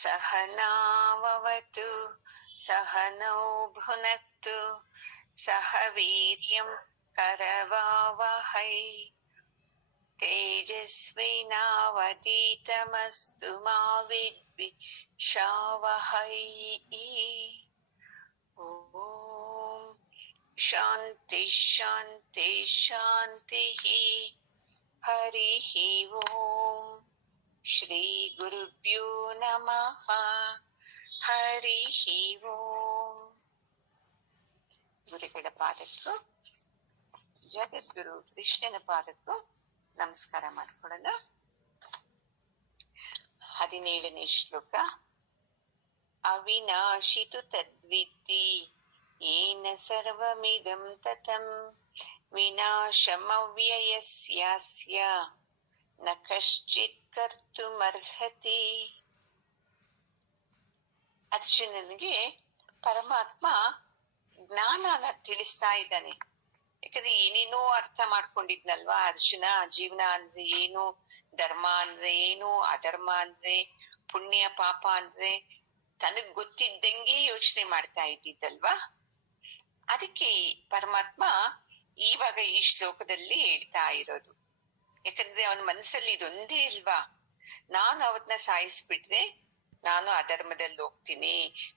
ಸಹನಾವವತು ಸಹನೌ ಭುನಕ್ತು ಸಹ ವೀರ್ಯಂ ಕರವಾವಹೈ ತೇಜಸ್ವಿನಾವತೀತಮಸ್ತು ಮಾ ವಿದ್ವಿಷಾವಹೈ. ಓಂ ಶಾಂತಿ ಶಾಂತಿ ಶಾಂತಿ. ಹರಿ ಓಂ. ಶ್ರೀ ಗುರುಭ್ಯೋ ನಮಃ. ಹರಿ ಓಂ. ಗುರುಗಳ ಪಾದಕ್ಕೂ ಜಗದ್ಗುರು ಕೃಷ್ಣನ ಪಾದಕ್ಕೂ ನಮಸ್ಕಾರ ಮಾಡ್ಕೊಳ್ಳೋಣ. 17ನೇ ಶ್ಲೋಕ. ಅವಿನಾಶಿತು ತದ್ವಿದ್ದಿ ಯೇನ ಸರ್ವಮಿದಂ ತತಂ ವಿನಾಶಮವ್ಯಯಸ್ಯಾಸ್ಯ ನ ಕಶ್ಚಿತ್ ಕರ್ತುಮರ್ಹತಿ. ಅರ್ಜುನನಿಗೆ ಪರಮಾತ್ಮ ಜ್ಞಾನನ ತಿಳಿಸ್ತಾ ಇದ್ದಾನೆ. ಯಾಕಂದ್ರೆ ಏನೇನೋ ಅರ್ಥ ಮಾಡ್ಕೊಂಡಿದ್ನಲ್ವಾ ಅರ್ಜುನ. ಜೀವನ ಅಂದ್ರೆ ಏನು, ಧರ್ಮ ಅಂದ್ರೆ ಏನು, ಅಧರ್ಮ ಅಂದ್ರೆ, ಪುಣ್ಯ ಪಾಪ ಅಂದ್ರೆ ತನಗ್ ಗೊತ್ತಿದ್ದಂಗೆ ಯೋಚನೆ ಮಾಡ್ತಾ ಇದ್ದಿದ್ದಲ್ವಾ. ಅದಕ್ಕೆ ಪರಮಾತ್ಮ ಇವಾಗ ಈ ಶ್ಲೋಕದಲ್ಲಿ ಹೇಳ್ತಾ ಇರೋದು. ಯಾಕಂದ್ರೆ ಅವನ ಮನಸ್ಸಲ್ಲಿ ಇದೊಂದೇ ಇಲ್ವಾ, ನಾನು ಅವತ್ನ ಸಾಯಿಸ್ಬಿಟ್ರೆ ನಾನು ಅಧರ್ಮದಲ್ಲಿ ಹೋಗ್ತೀನಿ,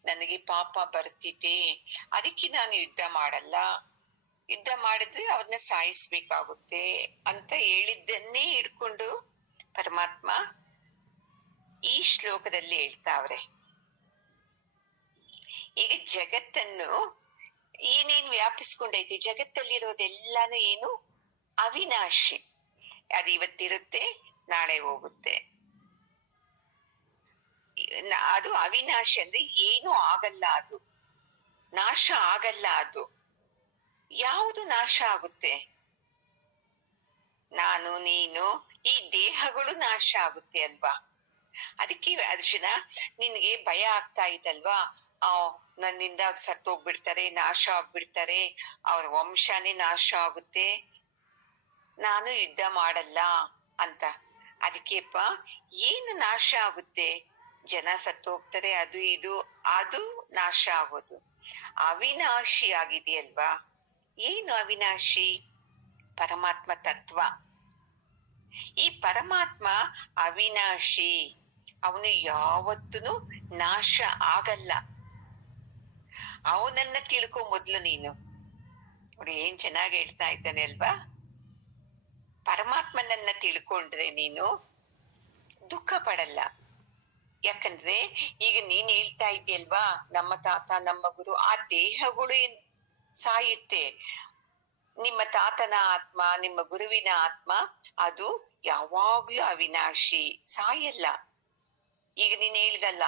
ನನಗೆ ಪಾಪ ಬರ್ತಿದೆ, ಅದಕ್ಕೆ ನಾನು ಯುದ್ಧ ಮಾಡಲ್ಲ, ಯುದ್ಧ ಮಾಡಿದ್ರೆ ಅವನ್ನ ಸಾಯಿಸ್ಬೇಕಾಗುತ್ತೆ ಅಂತ ಹೇಳಿದ್ದನ್ನೇ ಹಿಡ್ಕೊಂಡು ಪರಮಾತ್ಮ ಈ ಶ್ಲೋಕದಲ್ಲಿ ಹೇಳ್ತಾವ್ರೆ. ಈಗ ಜಗತ್ತನ್ನು ಏನೇನು ವ್ಯಾಪಿಸ್ಕೊಂಡೈತಿ, ಜಗತ್ತಲ್ಲಿರೋದೆಲ್ಲಾನು ಏನು ಅವಿನಾಶಿ. ಅದು ಇವತ್ತಿರುತ್ತೆ, ನಾಳೆ ಹೋಗುತ್ತೆ. ಅದು ಅವಿನಾಶಿ ಅಂದ್ರೆ ಏನು ಆಗಲ್ಲ, ಅದು ನಾಶ ಆಗಲ್ಲ. ಅದು ಯಾವುದು ನಾಶ ಆಗುತ್ತೆ? ನಾನು, ನೀನು, ಈ ದೇಹಗಳು ನಾಶ ಆಗುತ್ತೆ ಅಲ್ವಾ. ಅದಕ್ಕೆ ಅರ್ಜುನ, ನಿನ್ಗೆ ಭಯ ಆಗ್ತಾ ಇತ್ತಲ್ವಾ, ನನ್ನಿಂದ ಸತ್ತೋಗ್ಬಿಡ್ತಾರೆ, ನಾಶ ಆಗ್ಬಿಡ್ತಾರೆ, ಅವ್ರ ವಂಶನೇ ನಾಶ ಆಗುತ್ತೆ, ನಾನು ಯುದ್ಧ ಮಾಡಲ್ಲ ಅಂತ. ಅದಕ್ಕೆಪ್ಪ ಏನು ನಾಶ ಆಗುತ್ತೆ? ಜನ ಸತ್ತೋಗ್ತಾರೆ, ಅದು ಇದು, ಅದು ನಾಶ ಆಗೋದು. ಅವಿನಾಶಿ ಆಗಿದೆಯಲ್ವಾ. ಏನು ಅವಿನಾಶಿ? ಪರಮಾತ್ಮ ತತ್ವ. ಈ ಪರಮಾತ್ಮ ಅವಿನಾಶಿ, ಅವನು ಯಾವತ್ತೂ ನಾಶ ಆಗಲ್ಲ. ಅವನನ್ನ ತಿಳ್ಕೊ ಮೊದ್ಲು ನೀನು. ನೋಡಿ ಏನ್ ಚೆನ್ನಾಗಿ ಹೇಳ್ತಾ ಇದ್ದಾನೆ ಅಲ್ವಾ. ಪರಮಾತ್ಮನನ್ನ ತಿಳ್ಕೊಂಡ್ರೆ ನೀನು ದುಃಖ ಪಡಲ್ಲ. ಯಾಕಂದ್ರೆ ಈಗ ನೀನ್ ಹೇಳ್ತಾ ಇದ್ದೀಯಲ್ವಾ, ನಮ್ಮ ತಾತ, ನಮ್ಮ ಗುರು, ಆ ದೇಹಗಳು ಸಾಯುತ್ತೆ. ನಿಮ್ಮ ತಾತನ ಆತ್ಮ, ನಿಮ್ಮ ಗುರುವಿನ ಆತ್ಮ, ಅದು ಯಾವಾಗ್ಲೂ ಅವಿನಾಶಿ, ಸಾಯಲ್ಲ. ಈಗ ನೀನ್ ಹೇಳಿದಲ್ಲ,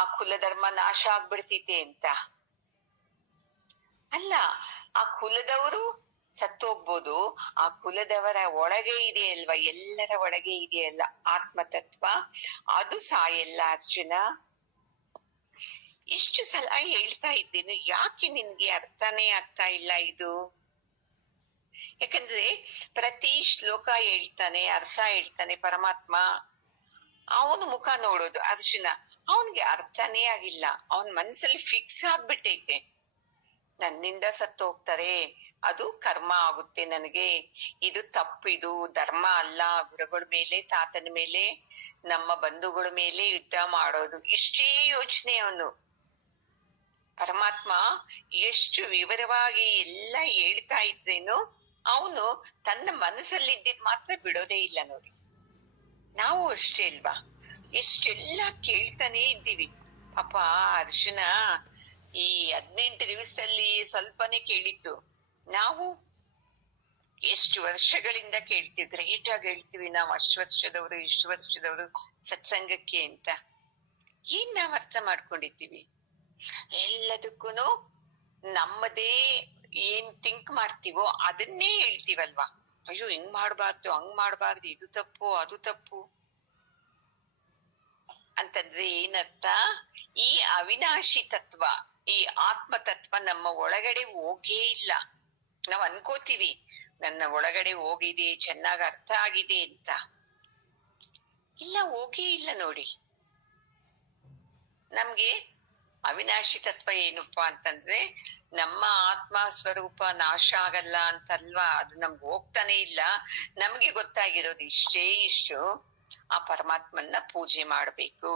ಆ ಕುಲಧರ್ಮ ನಾಶ ಆಗ್ಬಿಡ್ತೈತೆ ಅಂತ. ಅಲ್ಲ, ಆ ಕುಲದವರು ಸತ್ತೋಗ್ಬೋದು, ಆ ಕುಲದವರ ಒಳಗೆ ಇದೆಯಲ್ವಾ, ಎಲ್ಲರ ಒಳಗೆ ಇದೆಯಲ್ಲ ಆತ್ಮತತ್ವ, ಅದು ಸಾಯಲ್ಲ ಅರ್ಜುನ. ಇಷ್ಟು ಸಲ ಹೇಳ್ತಾ ಇದ್ದೇನು, ಯಾಕೆ ನಿನ್ಗೆ ಅರ್ಥನೇ ಆಗ್ತಾ ಇಲ್ಲ ಇದು? ಯಾಕಂದ್ರೆ ಪ್ರತಿ ಶ್ಲೋಕ ಹೇಳ್ತಾನೆ, ಅರ್ಥ ಹೇಳ್ತಾನೆ ಪರಮಾತ್ಮ. ಅವನು ಮುಖ ನೋಡೋದು ಅರ್ಜುನ, ಅವನ್ಗೆ ಅರ್ಥನೇ ಆಗಿಲ್ಲ. ಅವನ್ ಮನ್ಸಲ್ಲಿ ಫಿಕ್ಸ್ ಆಗ್ಬಿಟ್ಟೈತೆ, ನನ್ನಿಂದ ಸತ್ತು ಹೋಗ್ತಾರೆ, ಅದು ಕರ್ಮ ಆಗುತ್ತೆ ನನಗೆ, ಇದು ತಪ್ಪು, ಇದು ಧರ್ಮ ಅಲ್ಲ. ಗುರುಗಳ ಮೇಲೆ, ತಾತನ ಮೇಲೆ, ನಮ್ಮ ಬಂಧುಗಳ ಮೇಲೆ ಯುದ್ಧ ಮಾಡೋದು, ಇಷ್ಟೇ ಯೋಚನೆ ಅವನು. ಪರಮಾತ್ಮ ಎಷ್ಟು ವಿವರವಾಗಿ ಎಲ್ಲ ಹೇಳ್ತಾ ಇದ್ರೇನು ಅವನು ತನ್ನ ಮನಸ್ಸಲ್ಲಿದ್ದಿದ್ ಮಾತ್ರ ಬಿಡೋದೇ ಇಲ್ಲ. ನೋಡಿ, ನಾವು ಅಷ್ಟೇ ಅಲ್ವಾ, ಎಷ್ಟೆಲ್ಲ ಕೇಳ್ತಾನೆ ಇದ್ದೀವಿ. ಪಾಪ ಅರ್ಜುನ ಈ 18 ದಿವಸದಲ್ಲಿ ಸ್ವಲ್ಪನೇ ಕೇಳಿದ್ದು, ನಾವು ಎಷ್ಟು ವರ್ಷಗಳಿಂದ ಕೇಳ್ತೀವಿ. ಗ್ರೇಟ್ ಆಗಿ ಹೇಳ್ತೀವಿ ನಾವು, ಅಷ್ಟು ವರ್ಷದವರು, ಇಷ್ಟು ವರ್ಷದವರು ಸತ್ಸಂಗಕ್ಕೆ ಅಂತ. ಏನ್ ನಾವ್ ಅರ್ಥ ಮಾಡ್ಕೊಂಡಿದ್ದೀವಿ? ಎಲ್ಲದಕ್ಕೂ ನಮ್ಮದೇ ಏನ್ ಥಿಂಕ್ ಮಾಡ್ತೀವೋ ಅದನ್ನೇ ಹೇಳ್ತೀವಲ್ವಾ. ಅಯ್ಯೋ ಹಿಂಗ್ ಮಾಡ್ಬಾರ್ದು, ಹಂಗ್ ಮಾಡ್ಬಾರ್ದು, ಇದು ತಪ್ಪು, ಅದು ತಪ್ಪು ಅಂತಂದ್ರೆ ಏನರ್ಥ? ಈ ಅವಿನಾಶಿ ತತ್ವ, ಈ ಆತ್ಮ ತತ್ವ ನಮ್ಮ ಒಳಗಡೆ ಹೋಗೇ ಇಲ್ಲ. ನಾವ್ ಅನ್ಕೋತೀವಿ ನನ್ನ ಒಳಗಡೆ ಹೋಗಿದೆ, ಚೆನ್ನಾಗ್ ಅರ್ಥ ಆಗಿದೆ ಅಂತ. ಇಲ್ಲ, ಹೋಗೇ ಇಲ್ಲ ನೋಡಿ. ನಮ್ಗೆ ಅವಿನಾಶಿ ತತ್ವ ಏನಪ್ಪಾ ಅಂತಂದ್ರೆ ನಮ್ಮ ಆತ್ಮ ಸ್ವರೂಪ ನಾಶ ಆಗಲ್ಲ ಅಂತಲ್ವಾ, ಅದು ನಮ್ಗೆ ಹೋಗ್ತಾನೆ ಇಲ್ಲ. ನಮ್ಗೆ ಗೊತ್ತಾಗಿರೋದು ಇಷ್ಟು, ಆ ಪರಮಾತ್ಮನ್ನ ಪೂಜೆ ಮಾಡ್ಬೇಕು,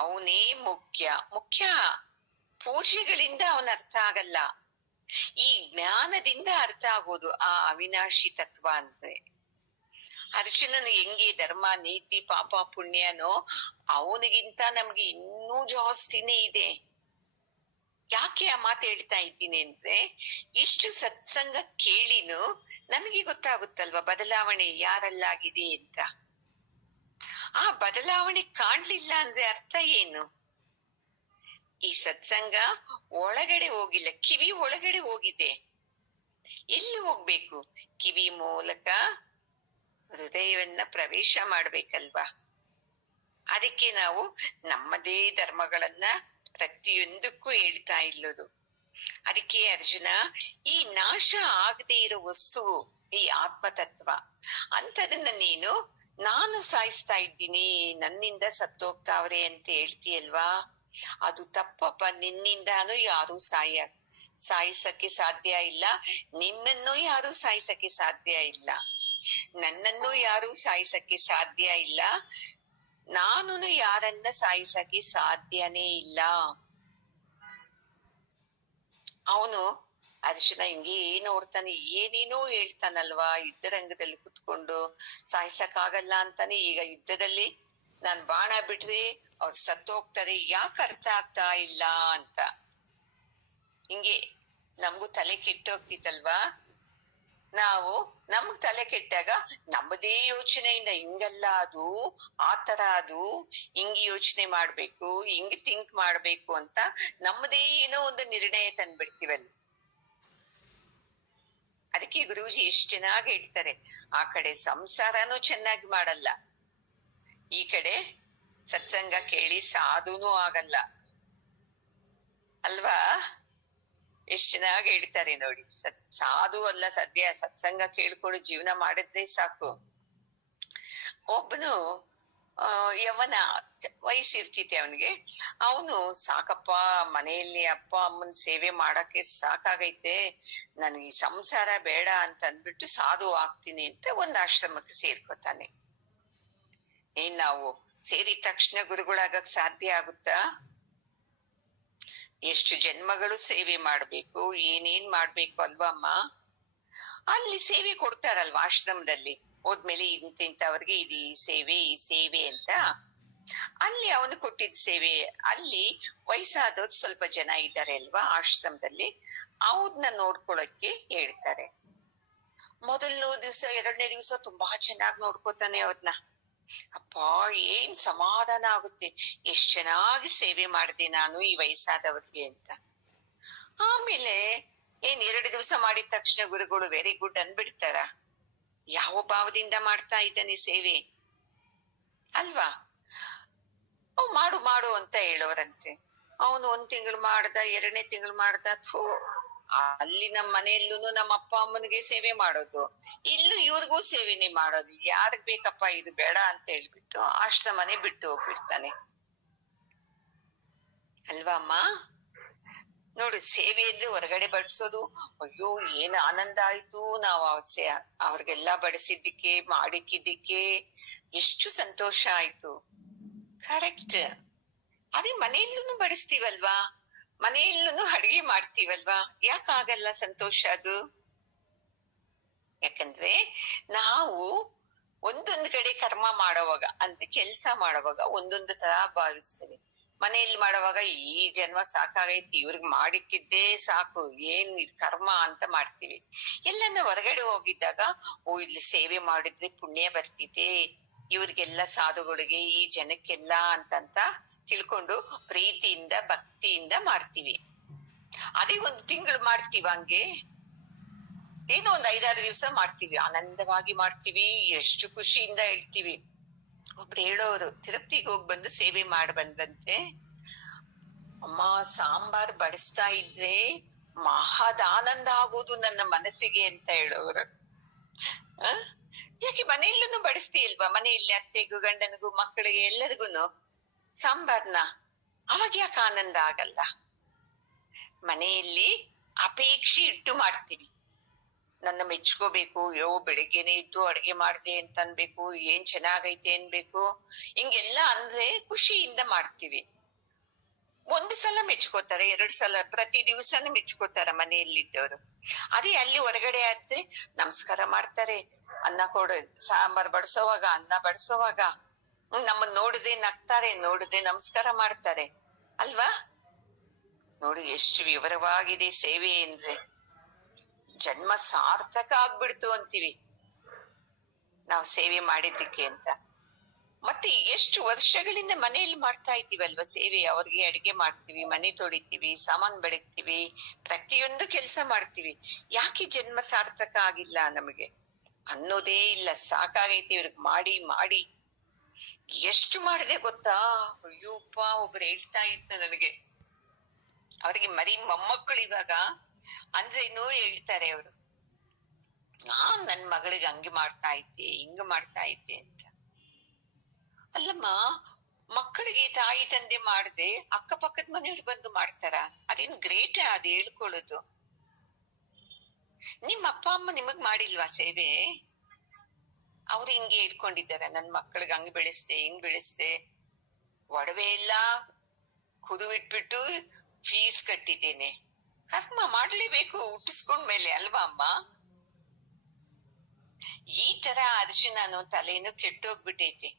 ಅವನೇ ಮುಖ್ಯ. ಪೂಜೆಗಳಿಂದ ಅವನ ಅರ್ಥ ಆಗಲ್ಲ, ಈ ಜ್ಞಾನದಿಂದ ಅರ್ಥ ಆಗೋದು ಆ ಅವಿನಾಶಿ ತತ್ವ ಅಂದ್ರೆ. ಅರ್ಜುನನ ಹೆಂಗೆ ಧರ್ಮ ನೀತಿ ಪಾಪ ಪುಣ್ಯನೋ ಅವನಿಗಿಂತ ನಮ್ಗೆ ಇನ್ನೂ ಜಾಸ್ತಿನೇ ಇದೆ. ಯಾಕೆ ಆ ಮಾತು ಹೇಳ್ತಾ ಇದ್ದೀನಿ ಅಂದ್ರೆ, ಇಷ್ಟು ಸತ್ಸಂಗ ಕೇಳಿನು ನನಗೆ ಗೊತ್ತಾಗುತ್ತಲ್ವಾ ಬದಲಾವಣೆ ಯಾರಲ್ಲಾಗಿದೆ ಅಂತ. ಆ ಬದಲಾವಣೆ ಕಾಣ್ಲಿಲ್ಲ ಅಂದ್ರೆ ಅರ್ಥ ಏನು? ಈ ಸತ್ಸಂಗ ಒಳಗಡೆ ಹೋಗಿಲ್ಲ, ಕಿವಿ ಒಳಗಡೆ ಹೋಗಿದೆ. ಎಲ್ಲಿ ಹೋಗ್ಬೇಕು? ಕಿವಿ ಮೂಲಕ ಹೃದಯವನ್ನ ಪ್ರವೇಶ ಮಾಡ್ಬೇಕಲ್ವಾ. ಅದಕ್ಕೆ ನಾವು ನಮ್ಮದೇ ಧರ್ಮಗಳನ್ನ ಪ್ರತಿಯೊಂದಕ್ಕೂ ಹೇಳ್ತಾ ಇಲ್ಲದು. ಅದಕ್ಕೆ ಅರ್ಜುನ, ಈ ನಾಶ ಆಗದೆ ಇರೋ ವಸ್ತು ಈ ಆತ್ಮತತ್ವ ಅಂತದನ್ನ ನೀನು ನಾನು ಸಾಯಿಸ್ತಾ ಇದ್ದೀನಿ, ನನ್ನಿಂದ ಸತ್ತೋಗ್ತಾವ್ರೆ ಅಂತ ಹೇಳ್ತೀಯಲ್ವಾ, ಅದು ತಪ್ಪಪ್ಪ. ನಿನ್ನಿಂದಾನು ಯಾರು ಸಾಯಿಸಕ್ಕೆ ಸಾಧ್ಯ ಇಲ್ಲ, ನಿನ್ನನ್ನು ಯಾರು ಸಾಯಿಸಕ್ಕೆ ಸಾಧ್ಯ ಇಲ್ಲ, ನನ್ನನ್ನು ಯಾರು ಸಾಯಿಸಕ್ಕೆ ಸಾಧ್ಯ ಇಲ್ಲ, ನಾನು ಯಾರನ್ನ ಸಾಯಿಸಕ್ಕೆ ಸಾಧ್ಯನೇ ಇಲ್ಲ. ಅವನು ಅರ್ಜುನ ಹಿಂಗೆ ನೋಡ್ತಾನೆ, ಏನೇನೋ ಹೇಳ್ತಾನಲ್ವಾ, ಯುದ್ಧರಂಗದಲ್ಲಿ ಕುತ್ಕೊಂಡು ಸಾಯಿಸಕ್ಕಾಗಲ್ಲ ಅಂತಾನೆ. ಈಗ ಯುದ್ಧದಲ್ಲಿ ನಾನ್ ಬಾಣ ಬಿಟ್ರೆ ಅವ್ರು ಸತ್ತೋಗ್ತಾರೆ, ಯಾಕೆ ಅರ್ಥ ಆಗ್ತಾ ಇಲ್ಲ ಅಂತ. ಹಿಂಗೆ ನಮ್ಗೂ ತಲೆ ಕೆಟ್ಟೋಗ್ತಿತ್ತಲ್ವಾ. ನಾವು ನಮ್ಗ್ ತಲೆ ಕೆಟ್ಟಾಗ ನಮ್ಮದೇ ಯೋಚನೆಯಿಂದ ಹಿಂಗಲ್ಲ ಅದು, ಆತರ ಅದು, ಹಿಂಗ್ ಯೋಚನೆ ಮಾಡ್ಬೇಕು, ಹಿಂಗ್ ಥಿಂಕ್ ಮಾಡ್ಬೇಕು ಅಂತ ನಮ್ಮದೇ ಏನೋ ಒಂದು ನಿರ್ಣಯ ತಂದ್ಬಿಡ್ತೀವಲ್ಲ. ಅದಕ್ಕೆ ಗುರೂಜಿ ಎಷ್ಟ್ ಚೆನ್ನಾಗಿ ಹೇಳ್ತಾರೆ, ಆ ಕಡೆ ಸಂಸಾರನೂ ಚೆನ್ನಾಗಿ ಮಾಡಲ್ಲ, ಈ ಕಡೆ ಸತ್ಸಂಗ ಕೇಳಿ ಸಾಧುನೂ ಆಗಲ್ಲ ಅಲ್ವಾ. ಎಷ್ಟ್ ಚೆನ್ನಾಗಿ ಹೇಳ್ತಾರೆ ನೋಡಿ. ಸಾಧು ಅಲ್ಲ, ಸದ್ಯ ಸತ್ಸಂಗ ಕೇಳ್ಕೊಂಡು ಜೀವನ ಮಾಡಿದ್ರೆ ಸಾಕು. ಒಬ್ಬನು ಯವನ ವಯಸ್ಸಿರ್ತೈತೆ ಅವನಿಗೆ. ಅವನು ಸಾಕಪ್ಪ, ಮನೆಯಲ್ಲಿ ಅಪ್ಪ ಅಮ್ಮನ ಸೇವೆ ಮಾಡಕ್ಕೆ ಸಾಕಾಗೈತೆ, ನನ್ಗೆ ಈ ಸಂಸಾರ ಬೇಡ ಅಂತ ಅಂದ್ಬಿಟ್ಟು ಸಾಧು ಆಗ್ತೀನಿ ಅಂತ ಒಂದ್ ಆಶ್ರಮಕ್ಕೆ ಸೇರ್ಕೋತಾನೆ. ನಾವು ಸೇರಿದ ತಕ್ಷಣ ಗುರುಗಳಾಗಕ್ ಸಾಧ್ಯ ಆಗುತ್ತಾ? ಎಷ್ಟು ಜನ್ಮಗಳು ಸೇವೆ ಮಾಡ್ಬೇಕು, ಏನೇನ್ ಮಾಡ್ಬೇಕು ಅಲ್ವಾ ಅಮ್ಮ. ಅಲ್ಲಿ ಸೇವೆ ಕೊಡ್ತಾರಲ್ವಾ ಆಶ್ರಮದಲ್ಲಿ, ಹೋದ್ಮೇಲೆ ಇಂತಿಂತವ್ರಿಗೆ ಇದು ಈ ಸೇವೆ ಅಂತ. ಅಲ್ಲಿ ಅವನು ಕೊಟ್ಟಿದ್ ಸೇವೆ, ಅಲ್ಲಿ ವಯಸ್ಸಾದವ್ರು ಸ್ವಲ್ಪ ಜನ ಇದ್ದಾರೆ ಅಲ್ವಾ ಆಶ್ರಮದಲ್ಲಿ, ಅವ್ರನ್ನ ನೋಡ್ಕೊಳಕ್ಕೆ ಹೇಳ್ತಾರೆ. ಮೊದಲನೇ ದಿವ್ಸ ಎರಡನೇ ದಿವ್ಸ ತುಂಬಾ ಚೆನ್ನಾಗಿ ನೋಡ್ಕೋತಾನೆ ಅವ್ರನ್ನ. ಅಪ್ಪ ಏನ್ ಸಮಾಧಾನ ಆಗುತ್ತೆ, ಎಷ್ಟ್ ಚೆನ್ನಾಗಿ ಸೇವೆ ಮಾಡಿದೆ ನಾನು ಈ ವಯಸ್ಸಾದವ್ರಿಗೆ ಅಂತ. ಆಮೇಲೆ ಏನ್ 2 ದಿವಸ ಮಾಡಿದ ತಕ್ಷಣ ಗುರುಗಳು ವೆರಿ ಗುಡ್ ಅನ್ಬಿಡ್ತಾರ? ಯಾವ ಭಾವದಿಂದ ಮಾಡ್ತಾ ಇದ್ದಾನೆ ಸೇವೆ ಅಲ್ವಾ. ಮಾಡು ಮಾಡು ಅಂತ ಹೇಳೋರಂತೆ. ಅವನು 1 ತಿಂಗಳು ಮಾಡ್ದ, 2ನೇ ತಿಂಗಳು ಮಾಡ್ದ. ಅಲ್ಲಿ ನಮ್ಮ ಮನೆಯಲ್ಲೂ ನಮ್ಮ ಅಪ್ಪ ಅಮ್ಮನಿಗೆ ಸೇವೆ ಮಾಡೋದು, ಇಲ್ಲೂ ಇವ್ರಿಗೂ ಸೇವೆನೆ ಮಾಡೋದು. ಯಾರಿಗ್ ಬೇಕಪ್ಪ ಇದು ಬೇಡ ಅಂತ ಹೇಳ್ಬಿಟ್ಟು ಆಶ್ರಮನೆ ಬಿಟ್ಟು ಹೋಗ್ಬಿಡ್ತಾನೆ ಅಲ್ವಾ ಅಮ್ಮ. ನೋಡು, ಸೇವೆಯಲ್ಲಿ ಹೊರಗಡೆ ಬಡಿಸೋದು, ಅಯ್ಯೋ ಏನ್ ಆನಂದ ಆಯ್ತು, ನಾವು ಅವ್ರಿಗೆಲ್ಲಾ ಬಡಿಸಿದ್ದಕ್ಕೆ ಮಾಡಿಕ್ಕಿದ್ದಕ್ಕೆ ಎಷ್ಟು ಸಂತೋಷ ಆಯ್ತು. ಕರೆಕ್ಟ್. ಅದೇ ಮನೆಯಲ್ಲೂ ಬಡಿಸ್ತೀವಲ್ವಾ, ಮನೆಯಲ್ಲೂ ಅಡಿಗೆ ಮಾಡ್ತೀವಲ್ವಾ, ಯಾಕಾಗಲ್ಲ ಸಂತೋಷ ಅದು? ಯಾಕಂದ್ರೆ ನಾವು ಒಂದೊಂದು ಕಡೆ ಕರ್ಮ ಮಾಡುವಾಗ ಅಂದ್ರೆ ಕೆಲ್ಸ ಮಾಡುವಾಗ ಒಂದೊಂದು ತರ ಭಾವಿಸ್ತೇವೆ. ಮನೆಯಲ್ಲಿ ಮಾಡುವಾಗ ಈ ಜನ್ಮ ಸಾಕಾಗೈತಿ, ಇವ್ರಿಗೆ ಮಾಡಿಕ್ಕಿದ್ದೇ ಸಾಕು, ಏನ್ ಕರ್ಮ ಅಂತ ಮಾಡ್ತೀವಿ. ಎಲ್ಲನ್ನ ಹೊರಗಡೆ ಹೋಗಿದ್ದಾಗ, ಇಲ್ಲಿ ಸೇವೆ ಮಾಡಿದ್ರೆ ಪುಣ್ಯ ಬರ್ತಿದೆ, ಇವ್ರಿಗೆಲ್ಲ ಸಾಧುಗಳಿಗೆ ಈ ಜನಕ್ಕೆಲ್ಲ ಅಂತಂತ ತಿಳ್ಕೊಂಡು ಪ್ರೀತಿಯಿಂದ ಭಕ್ತಿಯಿಂದ ಮಾಡ್ತೀವಿ. ಅದೇ 1 ತಿಂಗಳು ಮಾಡ್ತೀವ ಹಂಗೆ, ಏನೋ ಒಂದ್ 5-6 ದಿವ್ಸ ಮಾಡ್ತೀವಿ, ಆನಂದವಾಗಿ ಮಾಡ್ತೀವಿ, ಎಷ್ಟು ಖುಷಿಯಿಂದ ಹೇಳ್ತೀವಿ. ಒಬ್ರು ಹೇಳೋರು, ತಿರುಪತಿಗೆ ಹೋಗಿ ಬಂದು ಸೇವೆ ಮಾಡಿ ಬಂದಂತೆ, ಅಮ್ಮ ಸಾಂಬಾರ್ ಬಡಿಸ್ತಾ ಇದ್ರೆ ಮಹದ್ ಆನಂದ ಆಗೋದು ನನ್ನ ಮನಸ್ಸಿಗೆ ಅಂತ ಹೇಳೋರು. ಯಾಕೆ ಮನೆಯಲ್ಲೂ ಬಡಿಸ್ತೀಯಲ್ವಾ, ಮನೆಯಲ್ಲಿ ಅತ್ತೆಗೂ ಗಂಡನಿಗೂ ಮಕ್ಕಳಿಗೆ ಎಲ್ಲರಿಗೂನು ಸಾಂಬಾರ್ನ, ಅವಾಗ ಯಾಕೆ ಆನಂದ ಆಗಲ್ಲ? ಮನೆಯಲ್ಲಿ ಅಪೇಕ್ಷೆ ಇಟ್ಟು ಮಾಡ್ತೀವಿ. ನನ್ನ ಮೆಚ್ಕೋಬೇಕು, ಬೆಳಿಗ್ಗೆನೆ ಇದ್ದು ಅಡ್ಗೆ ಮಾಡ್ದೆ ಅಂತ ಅನ್ಬೇಕು, ಏನ್ ಚೆನ್ನಾಗೈತೆ ಅನ್ಬೇಕು, ಹಿಂಗೆಲ್ಲ ಅಂದ್ರೆ ಖುಷಿಯಿಂದ ಮಾಡ್ತೀವಿ. ಒಂದು ಸಲ ಮೆಚ್ಕೋತಾರೆ, 2 ಸಲ, ಪ್ರತಿ ದಿವಸನೂ ಮೆಚ್ಕೋತಾರ ಮನೆಯಲ್ಲಿದ್ದವರು. ಅದೇ ಅಲ್ಲಿ ಹೊರಗಡೆ ಆದ್ರೆ ನಮಸ್ಕಾರ ಮಾಡ್ತಾರೆ, ಅನ್ನ ಕೊಡ, ಸಾಂಬಾರ್ ಬಡಿಸೋವಾಗ, ಅನ್ನ ಬಡಿಸೋವಾಗ ನಮ್ಮನ್ನ ನೋಡದೆ ನಗ್ತಾರೆ, ನೋಡದೆ ನಮಸ್ಕಾರ ಮಾಡ್ತಾರೆ ಅಲ್ವಾ? ನೋಡಿ ಎಷ್ಟು ವಿವರವಾಗಿದೆ ಸೇವೆ ಅಂದ್ರೆ. ಜನ್ಮ ಸಾರ್ಥಕ ಆಗ್ಬಿಡ್ತು ಅಂತೀವಿ ನಾವು ಸೇವೆ ಮಾಡಿದ್ದಕ್ಕೆ ಅಂತ. ಮತ್ತೆ ಎಷ್ಟು ವರ್ಷಗಳಿಂದ ಮನೆಯಲ್ಲಿ ಮಾಡ್ತಾ ಇದ್ದೀವಲ್ವಾ ಸೇವೆ. ಅವ್ರಿಗೆ ಅಡಿಗೆ ಮಾಡ್ತೀವಿ, ಮನೆ ತೊಳಿತೀವಿ, ಸಾಮಾನ್ ಬೆಳಗ್ತೀವಿ, ಪ್ರತಿಯೊಂದು ಕೆಲಸ ಮಾಡ್ತೀವಿ. ಯಾಕೆ ಜನ್ಮ ಸಾರ್ಥಕ ಆಗಿಲ್ಲ ನಮಗೆ ಅನ್ನೋದೇ ಇಲ್ಲ. ಸಾಕಾಗೈತಿ ಇವ್ರಿಗೆ ಮಾಡಿ ಮಾಡಿ. ಎಷ್ಟು ಮಾಡಿದೆ ಗೊತ್ತಾ? ಅಯ್ಯೋಪ್ಪ, ಒಬ್ರು ಹೇಳ್ತಾ ಇದ್ದ ನನಗೆ, ಅವ್ರಿಗೆ ಮರಿ ಮೊಮ್ಮಕ್ಕಳು ಇವಾಗ ಅಂದ್ರೇನು ಹೇಳ್ತಾರೆ ಅವರು, ನಾನ್ ನನ್ ಮಗಳಿಗೆ ಹಂಗೆ ಮಾಡ್ತಾ ಇದ್ದೆ, ಹಿಂಗ ಮಾಡ್ತಾ ಇದ್ದೆ ಅಂತ. ಅಲ್ಲಮ್ಮ, ಮಕ್ಕಳಿಗೆ ತಾಯಿ ತಂದೆ ಮಾಡದೆ ಅಕ್ಕಪಕ್ಕದ ಮನೆಯವ್ರು ಬಂದು ಮಾಡ್ತಾರ? ಅದೇನು ಗ್ರೇಟ್ ಅದು ಹೇಳ್ಕೊಳ್ಳೋದು? ನಿಮ್ಮ ಅಪ್ಪ ಅಮ್ಮ ನಿಮಗ್ ಮಾಡಿಲ್ವಾ ಸೇವೆ? ಅವ್ರು ಹಿಂಗೆ ಹೇಳ್ಕೊಂಡಿದ್ದಾರ, ನನ್ ಮಕ್ಕಳಿಗೆ ಹಂಗ್ ಬೆಳೆಸ್ದೆ, ಹಿಂಗ್ ಬೆಳೆಸ್ದೆ, ಒಡವೆ ಎಲ್ಲ ಕುದುವಿಟ್ಬಿಟ್ಟು ಫೀಸ್ ಕಟ್ಟಿದ್ದೇನೆ. ಕರ್ಮ ಮಾಡ್ಲೇಬೇಕು ಹುಟ್ಟಿಸ್ಕೊಂಡ್ಮೇಲೆ ಅಲ್ವಾ ಅಮ್ಮ? ಈ ತರ ಅರ್ಜುನ ಅನ್ನೋ ತಲೆಯನ್ನು ಕೆಟ್ಟೋಗ್ಬಿಟ್ಟೈತೆ.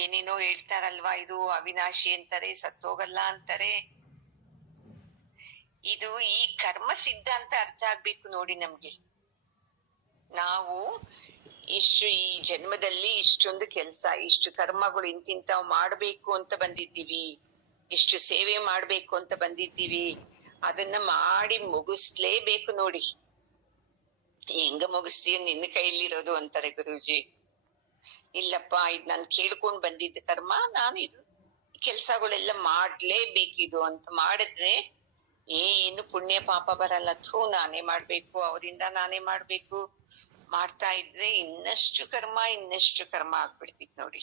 ಏನೇನೋ ಹೇಳ್ತಾರಲ್ವಾ, ಇದು ಅವಿನಾಶಿ ಅಂತಾರೆ, ಸತ್ತೋಗಲ್ಲ ಅಂತಾರೆ. ಇದು ಈ ಕರ್ಮ ಸಿದ್ಧಾಂತ ಅರ್ಥ ಆಗ್ಬೇಕು ನೋಡಿ ನಮ್ಗೆ. ನಾವು ಇಷ್ಟು ಈ ಜನ್ಮದಲ್ಲಿ ಇಷ್ಟೊಂದು ಕೆಲ್ಸ, ಇಷ್ಟು ಕರ್ಮಗಳು ಇಂತಿಂತಾವ್ ಮಾಡ್ಬೇಕು ಅಂತ ಬಂದಿದ್ದೀವಿ, ಇಷ್ಟು ಸೇವೆ ಮಾಡ್ಬೇಕು ಅಂತ ಬಂದಿದ್ದೀವಿ, ಅದನ್ನ ಮಾಡಿ ಮುಗಿಸ್ಲೇಬೇಕು ನೋಡಿ. ಹೆಂಗ ಮುಗಿಸ್ತೀಯ, ನಿನ್ನ ಕೈಲಿರೋದು ಅಂತಾರೆ ಗುರೂಜಿ. ಇಲ್ಲಪ್ಪ, ಇದ್ ನಾನ್ ಕೇಳ್ಕೊಂಡ್ ಬಂದಿದ್ದ ಕರ್ಮ, ನಾನು ಇದು ಕೆಲ್ಸಗಳೆಲ್ಲ ಮಾಡ್ಲೇಬೇಕಿದು ಅಂತ ಮಾಡಿದ್ರೆ ಏನು ಪುಣ್ಯ ಪಾಪ ಬರಲ್ಲ. ನಾನೇ ಮಾಡ್ಬೇಕು, ಅವರಿಂದ ನಾನೇ ಮಾಡ್ಬೇಕು, ಮಾಡ್ತಾ ಇದ್ರೆ ಇನ್ನಷ್ಟು ಕರ್ಮ ಆಗ್ಬಿಡ್ತಿತ್ ನೋಡಿ.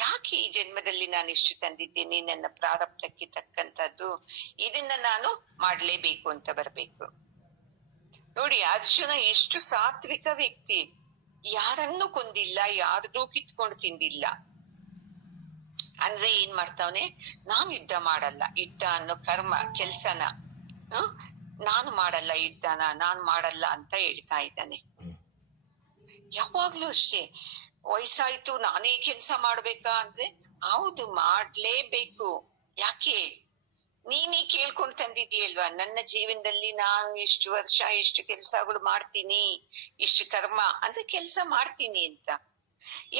ಯಾಕೆ ಈ ಜನ್ಮದಲ್ಲಿ ನಾನು ಇಷ್ಟು ತಂದಿದ್ದೇನೆ, ನನ್ನ ಪ್ರಾರಬ್ಧಕ್ಕೆ ತಕ್ಕಂತದ್ದು, ಇದನ್ನ ನಾನು ಮಾಡ್ಲೇಬೇಕು ಅಂತ ಬರ್ಬೇಕು ನೋಡಿ. ಅರ್ಜುನ ಎಷ್ಟು ಸಾತ್ವಿಕ ವ್ಯಕ್ತಿ, ಯಾರನ್ನೂ ಕೊಂದಿಲ್ಲ, ಯಾರ್ದೂ ಕಿತ್ಕೊಂಡು ತಿಂದಿಲ್ಲ. ಅಂದ್ರೆ ಏನ್ ಮಾಡ್ತಾವನೆ, ನಾನು ಯುದ್ಧ ಮಾಡಲ್ಲ, ಯುದ್ಧ ಅನ್ನೋ ಕರ್ಮ ಕೆಲ್ಸನ ನಾನು ಮಾಡಲ್ಲ, ಯುದ್ಧನ ನಾನ್ ಮಾಡಲ್ಲ ಅಂತ ಹೇಳ್ತಾ ಇದ್ದಾನೆ. ಯಾವಾಗ್ಲೂ ಅಷ್ಟೇ, ವಯಸ್ಸಾಯ್ತು ನಾನೇ ಕೆಲ್ಸ ಮಾಡ್ಬೇಕಾ ಅಂದ್ರೆ ಹೌದು, ಮಾಡ್ಲೇಬೇಕು. ಯಾಕೆ? ನೀನೇ ಕೇಳ್ಕೊಂಡ್ ತಂದಿದ್ದೀಯಲ್ವಾ, ನನ್ನ ಜೀವನದಲ್ಲಿ ನಾನು ಇಷ್ಟು ವರ್ಷ ಇಷ್ಟು ಕೆಲ್ಸಗಳು ಮಾಡ್ತೀನಿ, ಇಷ್ಟು ಕರ್ಮ ಅಂದ್ರೆ ಕೆಲ್ಸ ಮಾಡ್ತೀನಿ ಅಂತ.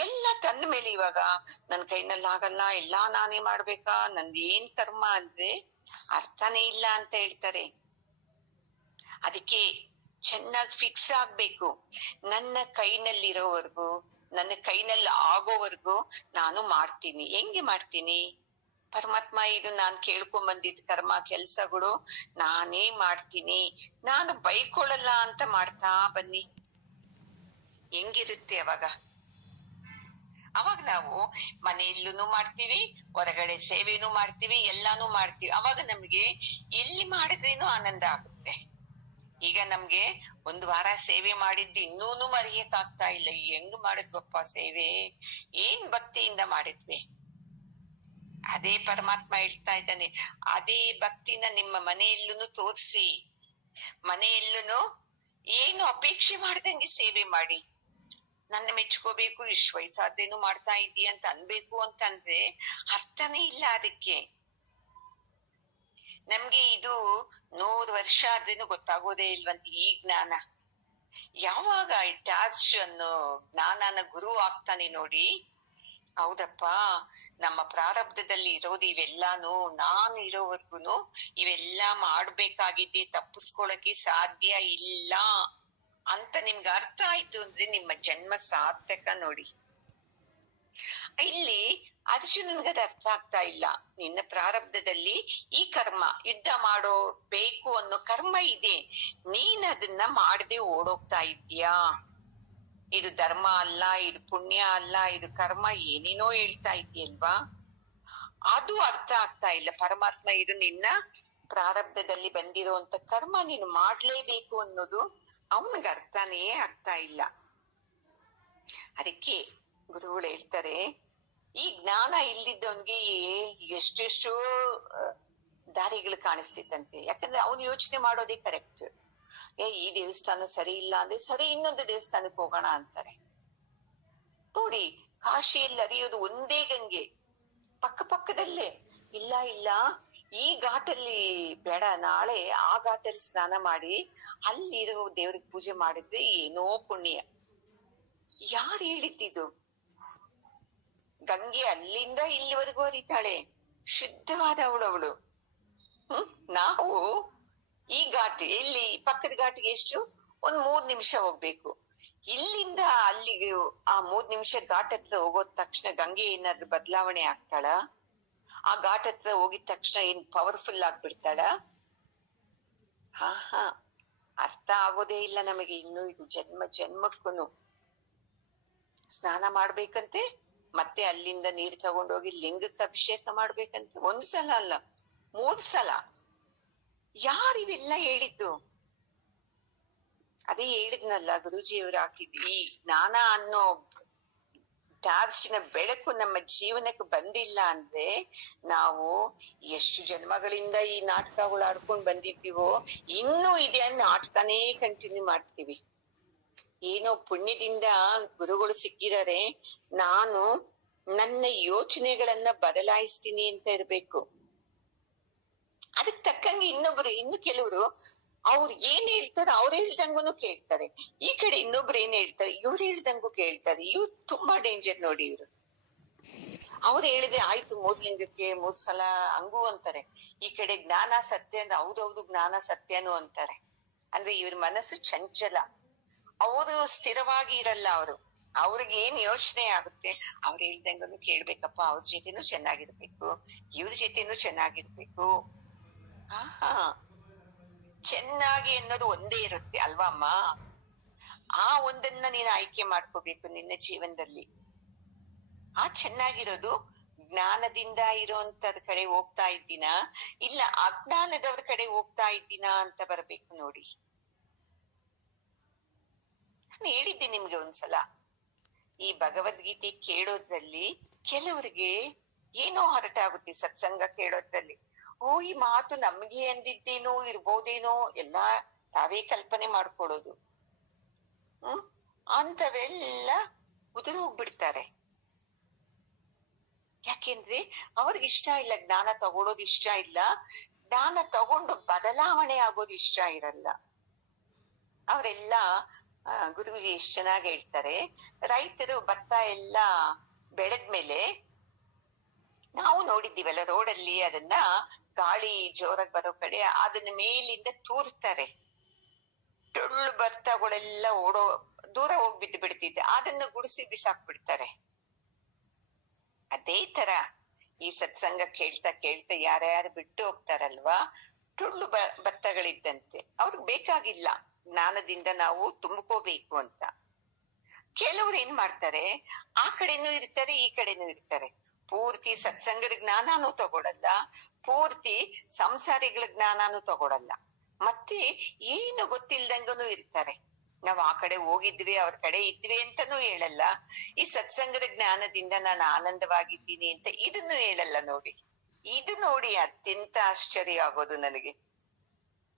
ಎಲ್ಲ ತಂದ ಮೇಲೆ ಇವಾಗ ನನ್ ಕೈನಲ್ಲಿ ಆಗಲ್ಲ, ಎಲ್ಲಾ ನಾನೇ ಮಾಡ್ಬೇಕಾ, ನಂದೇನ್ ಕರ್ಮ ಅಂದ್ರೆ ಅರ್ಥನೇ ಇಲ್ಲ ಅಂತ ಹೇಳ್ತಾರೆ. ಅದಕ್ಕೆ ಚೆನ್ನಾಗಿ ಫಿಕ್ಸ್ ಆಗ್ಬೇಕು. ನನ್ನ ಕೈನಲ್ಲಿರೋವರೆಗೂ, ನನ್ನ ಕೈನಲ್ಲಿ ಆಗೋವರೆಗೂ ನಾನು ಮಾಡ್ತೀನಿ. ಹೆಂಗೆ ಮಾಡ್ತೀನಿ? ಪರಮಾತ್ಮ, ಇದು ನಾನ್ ಕೇಳ್ಕೊಂಡ್ ಬಂದಿದ್ ಕರ್ಮ ಕೆಲ್ಸಗಳು ನಾನೇ ಮಾಡ್ತೀನಿ, ನಾನು ಬೈಕೊಳ್ಳಲ್ಲ ಅಂತ ಮಾಡ್ತಾ ಬನ್ನಿ. ಹೆಂಗಿರುತ್ತೆ ಅವಾಗ? ಅವಾಗ ನಾವು ಮನೆಯಲ್ಲೂ ಮಾಡ್ತೀವಿ, ಹೊರಗಡೆ ಸೇವೆನೂ ಮಾಡ್ತೀವಿ, ಎಲ್ಲಾನು ಮಾಡ್ತೀವಿ. ಅವಾಗ ನಮ್ಗೆ ಎಲ್ಲಿ ಮಾಡಿದ್ರೇನು ಆನಂದ ಆಗುತ್ತೆ. ಈಗ ನಮ್ಗೆ 1 ವಾರ ಸೇವೆ ಮಾಡಿದ್ದು ಇನ್ನೂನು ಮರೆಯಕ್ ಆಗ್ತಾ ಇಲ್ಲ. ಹೆಂಗ್ ಮಾಡಿದ್ವಪ್ಪ ಸೇವೆ, ಏನ್ ಭಕ್ತಿಯಿಂದ ಮಾಡಿದ್ವಿ. ಅದೇ ಪರಮಾತ್ಮ ಹೇಳ್ತಾ ಇದ್ದಾನೆ, ಅದೇ ಭಕ್ತಿನ ನಿಮ್ಮ ಮನೆಯಲ್ಲೂ ತೋರಿಸಿ, ಮನೆಯಲ್ಲೂ ಏನು ಅಪೇಕ್ಷೆ ಮಾಡ್ದಂಗೆ ಸೇವೆ ಮಾಡಿ. ನನ್ನ ಮೆಚ್ಕೋಬೇಕು, ಇಷ್ಟು ವಯಸ್ಸಾದೇನು ಮಾಡ್ತಾ ಇದ್ದೀಯ ಅಂತ ಅನ್ಬೇಕು ಅಂತಂದ್ರೆ ಅರ್ಥನೇ ಇಲ್ಲ ಅದಕ್ಕೆ. ನಮ್ಗೆ ಇದು 100 ವರ್ಷ ಆದ್ರೇನು ಗೊತ್ತಾಗೋದೇ ಇಲ್ವಂತ ಈ ಜ್ಞಾನ. ಯಾವಾಗ ಟಾರ್ಚ್ ಅನ್ನೋ ಜ್ಞಾನನ ಗುರು ಆಗ್ತಾನೆ ನೋಡಿ, ಹೌದಪ್ಪ, ನಮ್ಮ ಪ್ರಾರಬ್ಧದಲ್ಲಿ ಇರೋದು ಇವೆಲ್ಲಾನು, ನಾನು ಇರೋವರ್ಗುನು ಇವೆಲ್ಲಾ ಮಾಡ್ಬೇಕಾಗಿದ್ದೆ, ತಪ್ಪಿಸ್ಕೊಳಕ್ಕೆ ಸಾಧ್ಯ ಇಲ್ಲ ಅಂತ ನಿಮ್ಗೆ ಅರ್ಥ ಆಯ್ತು ಅಂದ್ರೆ ನಿಮ್ಮ ಜನ್ಮ ಸಾರ್ಥಕ ನೋಡಿ. ಇಲ್ಲಿ ಅರ್ಜುನನ್ಗದ ಅರ್ಥ ಆಗ್ತಾ ಇಲ್ಲ. ನಿನ್ನ ಪ್ರಾರಬ್ಧದಲ್ಲಿ ಈ ಕರ್ಮ, ಯುದ್ಧ ಮಾಡೋ ಬೇಕು ಅನ್ನೋ ಕರ್ಮ ಇದೆ, ನೀನ್ ಅದನ್ನ ಮಾಡದೆ ಓಡೋಗ್ತಾ ಇದ್ದೀಯಾ. ಇದು ಧರ್ಮ ಅಲ್ಲ, ಇದು ಪುಣ್ಯ ಅಲ್ಲ, ಇದು ಕರ್ಮ, ಏನೇನೋ ಹೇಳ್ತಾ ಇದೆಯಲ್ವಾ. ಅದು ಅರ್ಥ ಆಗ್ತಾ ಇಲ್ಲ. ಪರಮಾತ್ಮ ಇದು ನಿನ್ನ ಪ್ರಾರಬ್ಧದಲ್ಲಿ ಬಂದಿರುವಂತ ಕರ್ಮ, ನೀನು ಮಾಡ್ಲೇಬೇಕು ಅನ್ನೋದು ಅವನಿಗೆ ಅರ್ಥನೇ ಆಗ್ತಾ ಇಲ್ಲ. ಅದಕ್ಕೆ ಗುರುಗಳು ಹೇಳ್ತಾರೆ, ಈ ಜ್ಞಾನ ಇಲ್ಲಿದ್ದವನ್ಗೆ ಎಷ್ಟೆಷ್ಟೋ ದಾರಿಗಳು ಕಾಣಿಸ್ತಿತ್ತಂತೆ. ಯಾಕಂದ್ರೆ ಅವನು ಯೋಚನೆ ಮಾಡೋದೇ ಕರೆಕ್ಟ್. ಈ ದೇವಸ್ಥಾನ ಸರಿ ಇಲ್ಲ ಅಂದ್ರೆ ಸರಿ, ಇನ್ನೊಂದು ದೇವಸ್ಥಾನಕ್ಕೆ ಹೋಗೋಣ ಅಂತಾರೆ. ನೋಡಿ, ಕಾಶಿಯಲ್ಲಿ ಹರಿಯೋದು ಒಂದೇ ಗಂಗೆ, ಪಕ್ಕ ಪಕ್ಕದಲ್ಲೇ. ಇಲ್ಲ ಇಲ್ಲ, ಈ ಘಾಟಲ್ಲಿ ಬೇಡ, ನಾಳೆ ಆ ಘಾಟಲ್ಲಿ ಸ್ನಾನ ಮಾಡಿ ಅಲ್ಲಿರೋ ದೇವ್ರಿಗೆ ಪೂಜೆ ಮಾಡಿದ್ರೆ ಏನೋ ಪುಣ್ಯ. ಯಾರು ಹೇಳಿದ್ದಿದು? ಗಂಗೆ ಅಲ್ಲಿಂದ ಇಲ್ಲಿವರೆಗೂ ಹರಿತಾಳೆ, ಶುದ್ಧವಾದ ಅವಳು. ನಾವು ಈ ಘಾಟ್ ಎಲ್ಲಿ, ಪಕ್ಕದ ಘಾಟಿಗೆ ಎಷ್ಟು, 3 ನಿಮಿಷ ಹೋಗ್ಬೇಕು. ಇಲ್ಲಿಂದ ಅಲ್ಲಿಗೆ ಆ 3 ನಿಮಿಷ ಘಾಟ್ ಹತ್ರ ಹೋಗೋದ್ ತಕ್ಷಣ ಗಂಗೆ ಏನಾದ್ರು ಬದಲಾವಣೆ ಆಗ್ತಾಳ? ಆ ಘಾಟ್ ಹತ್ರ ಹೋಗಿದ ತಕ್ಷಣ ಏನ್ ಪವರ್ಫುಲ್ ಆಗ್ಬಿಡ್ತಾಳ? ಹಾ, ಅರ್ಥ ಆಗೋದೇ ಇಲ್ಲ ನಮಗೆ ಇನ್ನು. ಇದು ಜನ್ಮ ಜನ್ಮಕ್ಕೂನು ಸ್ನಾನ ಮಾಡ್ಬೇಕಂತೆ, ಮತ್ತೆ ಅಲ್ಲಿಂದ ನೀರು ತಗೊಂಡೋಗಿ ಲಿಂಗಕ್ಕೆ ಅಭಿಷೇಕ ಮಾಡ್ಬೇಕಂತೆ. 1 ಸಲ ಅಲ್ಲ, 3 ಸಲ. ಯಾರಿವೆಲ್ಲ ಹೇಳಿದ್ದು? ಅದೇ ಹೇಳಿದ್ನಲ್ಲ, ಗುರೂಜಿಯವರು ಹಾಕಿದ್ ಈ ಜ್ಞಾನ ಅನ್ನೋ ಟಾರ್ಚಿನ ಬೆಳಕು ನಮ್ಮ ಜೀವನಕ್ಕೆ ಬಂದಿಲ್ಲ ಅಂದ್ರೆ ನಾವು ಎಷ್ಟು ಜನ್ಮಗಳಿಂದ ಈ ನಾಟಕಗಳು ಆಡ್ಕೊಂಡ್ ಬಂದಿದ್ದೀವೋ, ಇನ್ನೂ ಇದೆ ನಾಟಕನೇ ಕಂಟಿನ್ಯೂ ಮಾಡ್ತೀವಿ. ಏನೋ ಪುಣ್ಯದಿಂದ ಗುರುಗಳು ಸಿಕ್ಕಿದರೆ ನಾನು ನನ್ನ ಯೋಚನೆಗಳನ್ನ ಬದಲಾಯಿಸ್ತೀನಿ ಅಂತ ಇರ್ಬೇಕು. ಅದಕ್ಕೆ ತಕ್ಕಂಗೆ ಇನ್ನು ಕೆಲವರು ಅವ್ರು ಏನ್ ಹೇಳ್ತಾರೆ ಅವ್ರು ಹೇಳ್ದಂಗೂ ಕೇಳ್ತಾರೆ. ಈ ಕಡೆ ಇನ್ನೊಬ್ರು ಏನ್ ಹೇಳ್ತಾರೆ ಇವ್ರು ಹೇಳ್ದಂಗೂ ಕೇಳ್ತಾರೆ. ಇವ್ರು ತುಂಬಾ ಡೇಂಜರ್ ನೋಡಿ. ಇವ್ರು ಅವ್ರು ಹೇಳಿದ್ರೆ ಆಯ್ತು, 3 ಲಿಂಗಕ್ಕೆ 3 ಸಲ ಹಂಗೂ ಅಂತಾರೆ. ಈ ಕಡೆ ಜ್ಞಾನ ಸತ್ಯ ಅಂದ್ರೆ ಹೌದೌದು ಜ್ಞಾನ ಸತ್ಯನು ಅಂತಾರೆ. ಅಂದ್ರೆ ಇವ್ರ ಮನಸ್ಸು ಚಂಚಲ, ಅವರು ಸ್ಥಿರವಾಗಿ ಇರಲ್ಲ. ಅವ್ರಿಗೆ ಏನ್ ಯೋಚನೆ ಆಗುತ್ತೆ, ಅವ್ರು ಹೇಳ್ದಂಗೂ ಕೇಳ್ಬೇಕಪ್ಪ, ಅವ್ರ ಜೊತೆನೂ ಚೆನ್ನಾಗಿರ್ಬೇಕು, ಇವ್ರ ಜೊತೆನೂ ಚೆನ್ನಾಗಿರ್ಬೇಕು. ಚೆನ್ನಾಗಿ ಅನ್ನೋದು ಒಂದೇ ಇರುತ್ತೆ ಅಲ್ವಾ ಅಮ್ಮ? ಆ ಒಂದನ್ನ ನೀನು ಆಯ್ಕೆ ಮಾಡ್ಕೋಬೇಕು ನಿನ್ನ ಜೀವನದಲ್ಲಿ. ಆ ಚೆನ್ನಾಗಿರೋದು ಜ್ಞಾನದಿಂದ ಇರೋಂತದ್ ಕಡೆ ಹೋಗ್ತಾ ಇದ್ದೀನಾ, ಇಲ್ಲ ಅಜ್ಞಾನದವ್ರ ಕಡೆ ಹೋಗ್ತಾ ಇದ್ದೀನಾ ಅಂತ ಬರ್ಬೇಕು ನೋಡಿ. ನಾನು ಹೇಳಿದ್ದೆ ನಿಮ್ಗೆ ಒಂದ್ಸಲ, ಈ ಭಗವದ್ಗೀತೆ ಕೇಳೋದ್ರಲ್ಲಿ ಕೆಲವರಿಗೆ ಏನೋ ಹೊರಟಾಗುತ್ತೆ. ಸತ್ಸಂಗ ಕೇಳೋದ್ರಲ್ಲಿ ಈ ಮಾತು ನಮ್ಗೆ ಅಂದಿದ್ದೇನೋ ಇರ್ಬೋದೇನೋ ಎಲ್ಲಾ ತಾವೇ ಕಲ್ಪನೆ ಮಾಡ್ಕೊಳ್ಳೋದು. ಅಂತವೆಲ್ಲ ಉದುರು ಹೋಗ್ಬಿಡ್ತಾರೆ. ಯಾಕೆಂದ್ರೆ ಅವ್ರಿಗೆ ಇಷ್ಟ ಇಲ್ಲ, ಜ್ಞಾನ ತಗೊಳ್ಳೋದು ಇಷ್ಟ ಇಲ್ಲ, ಜ್ಞಾನ ತಗೊಂಡು ಬದಲಾವಣೆ ಆಗೋದು ಇಷ್ಟ ಇರಲ್ಲ. ಅವರೆಲ್ಲ ಗುರುಜಿ ಎಷ್ಟ್ ಚೆನ್ನಾಗಿ ಹೇಳ್ತಾರೆ, ರೈತರು ಭತ್ತ ಎಲ್ಲ ಬೆಳೆದ್ಮೇಲೆ ನಾವು ನೋಡಿದ್ದೀವಲ್ಲ ರೋಡಲ್ಲಿ, ಅದನ್ನ ಗಾಳಿ ಜೋರಾಗಿ ಬರೋ ಕಡೆ ಅದನ್ನ ಮೇಲಿಂದ ತೂರ್ತಾರೆ. ಟೊಳ್ಳು ಭತ್ತಗಳೆಲ್ಲ ದೂರ ಹೋಗಿ ಬಿದ್ದು ಬಿಡ್ತಿದ್ದೆ, ಅದನ್ನ ಗುಡಿಸಿ ಬಿಸಾಕ್ಬಿಡ್ತಾರೆ. ಅದೇ ತರ ಈ ಸತ್ಸಂಗ ಕೇಳ್ತಾ ಕೇಳ್ತಾ ಯಾರ್ಯಾರು ಬಿಟ್ಟು ಹೋಗ್ತಾರಲ್ವಾ, ಟೊಳ್ಳು ಭತ್ತಗಳಿದ್ದಂತೆ. ಅವ್ರಿಗೆ ಬೇಕಾಗಿಲ್ಲ ಜ್ಞಾನದಿಂದ ನಾವು ತುಂಬಿಕೋಬೇಕು ಅಂತ. ಕೆಲವ್ರು ಏನ್ ಮಾಡ್ತಾರೆ, ಆ ಕಡೆನೂ ಇರ್ತಾರೆ ಈ ಕಡೆನೂ ಇರ್ತಾರೆ. ಪೂರ್ತಿ ಸತ್ಸಂಗದ ಜ್ಞಾನನೂ ತಗೊಳಲ್ಲ, ಪೂರ್ತಿ ಸಂಸಾರಿಗಳ ಜ್ಞಾನನೂ ತಗೊಳಲ್ಲ, ಮತ್ತೆ ಏನು ಗೊತ್ತಿಲ್ದಂಗನು ಇರ್ತಾರೆ. ನಾವ್ ಆ ಕಡೆ ಹೋಗಿದ್ವಿ ಅವ್ರ ಕಡೆ ಇದ್ವಿ ಅಂತಾನೂ ಹೇಳಲ್ಲ, ಈ ಸತ್ಸಂಗದ ಜ್ಞಾನದಿಂದ ನಾನು ಆನಂದವಾಗಿದ್ದೀನಿ ಅಂತ ಇದನ್ನು ಹೇಳಲ್ಲ ನೋಡಿ. ಇದು ನೋಡಿ ಅತ್ಯಂತ ಆಶ್ಚರ್ಯ ಆಗೋದು ನನಗೆ.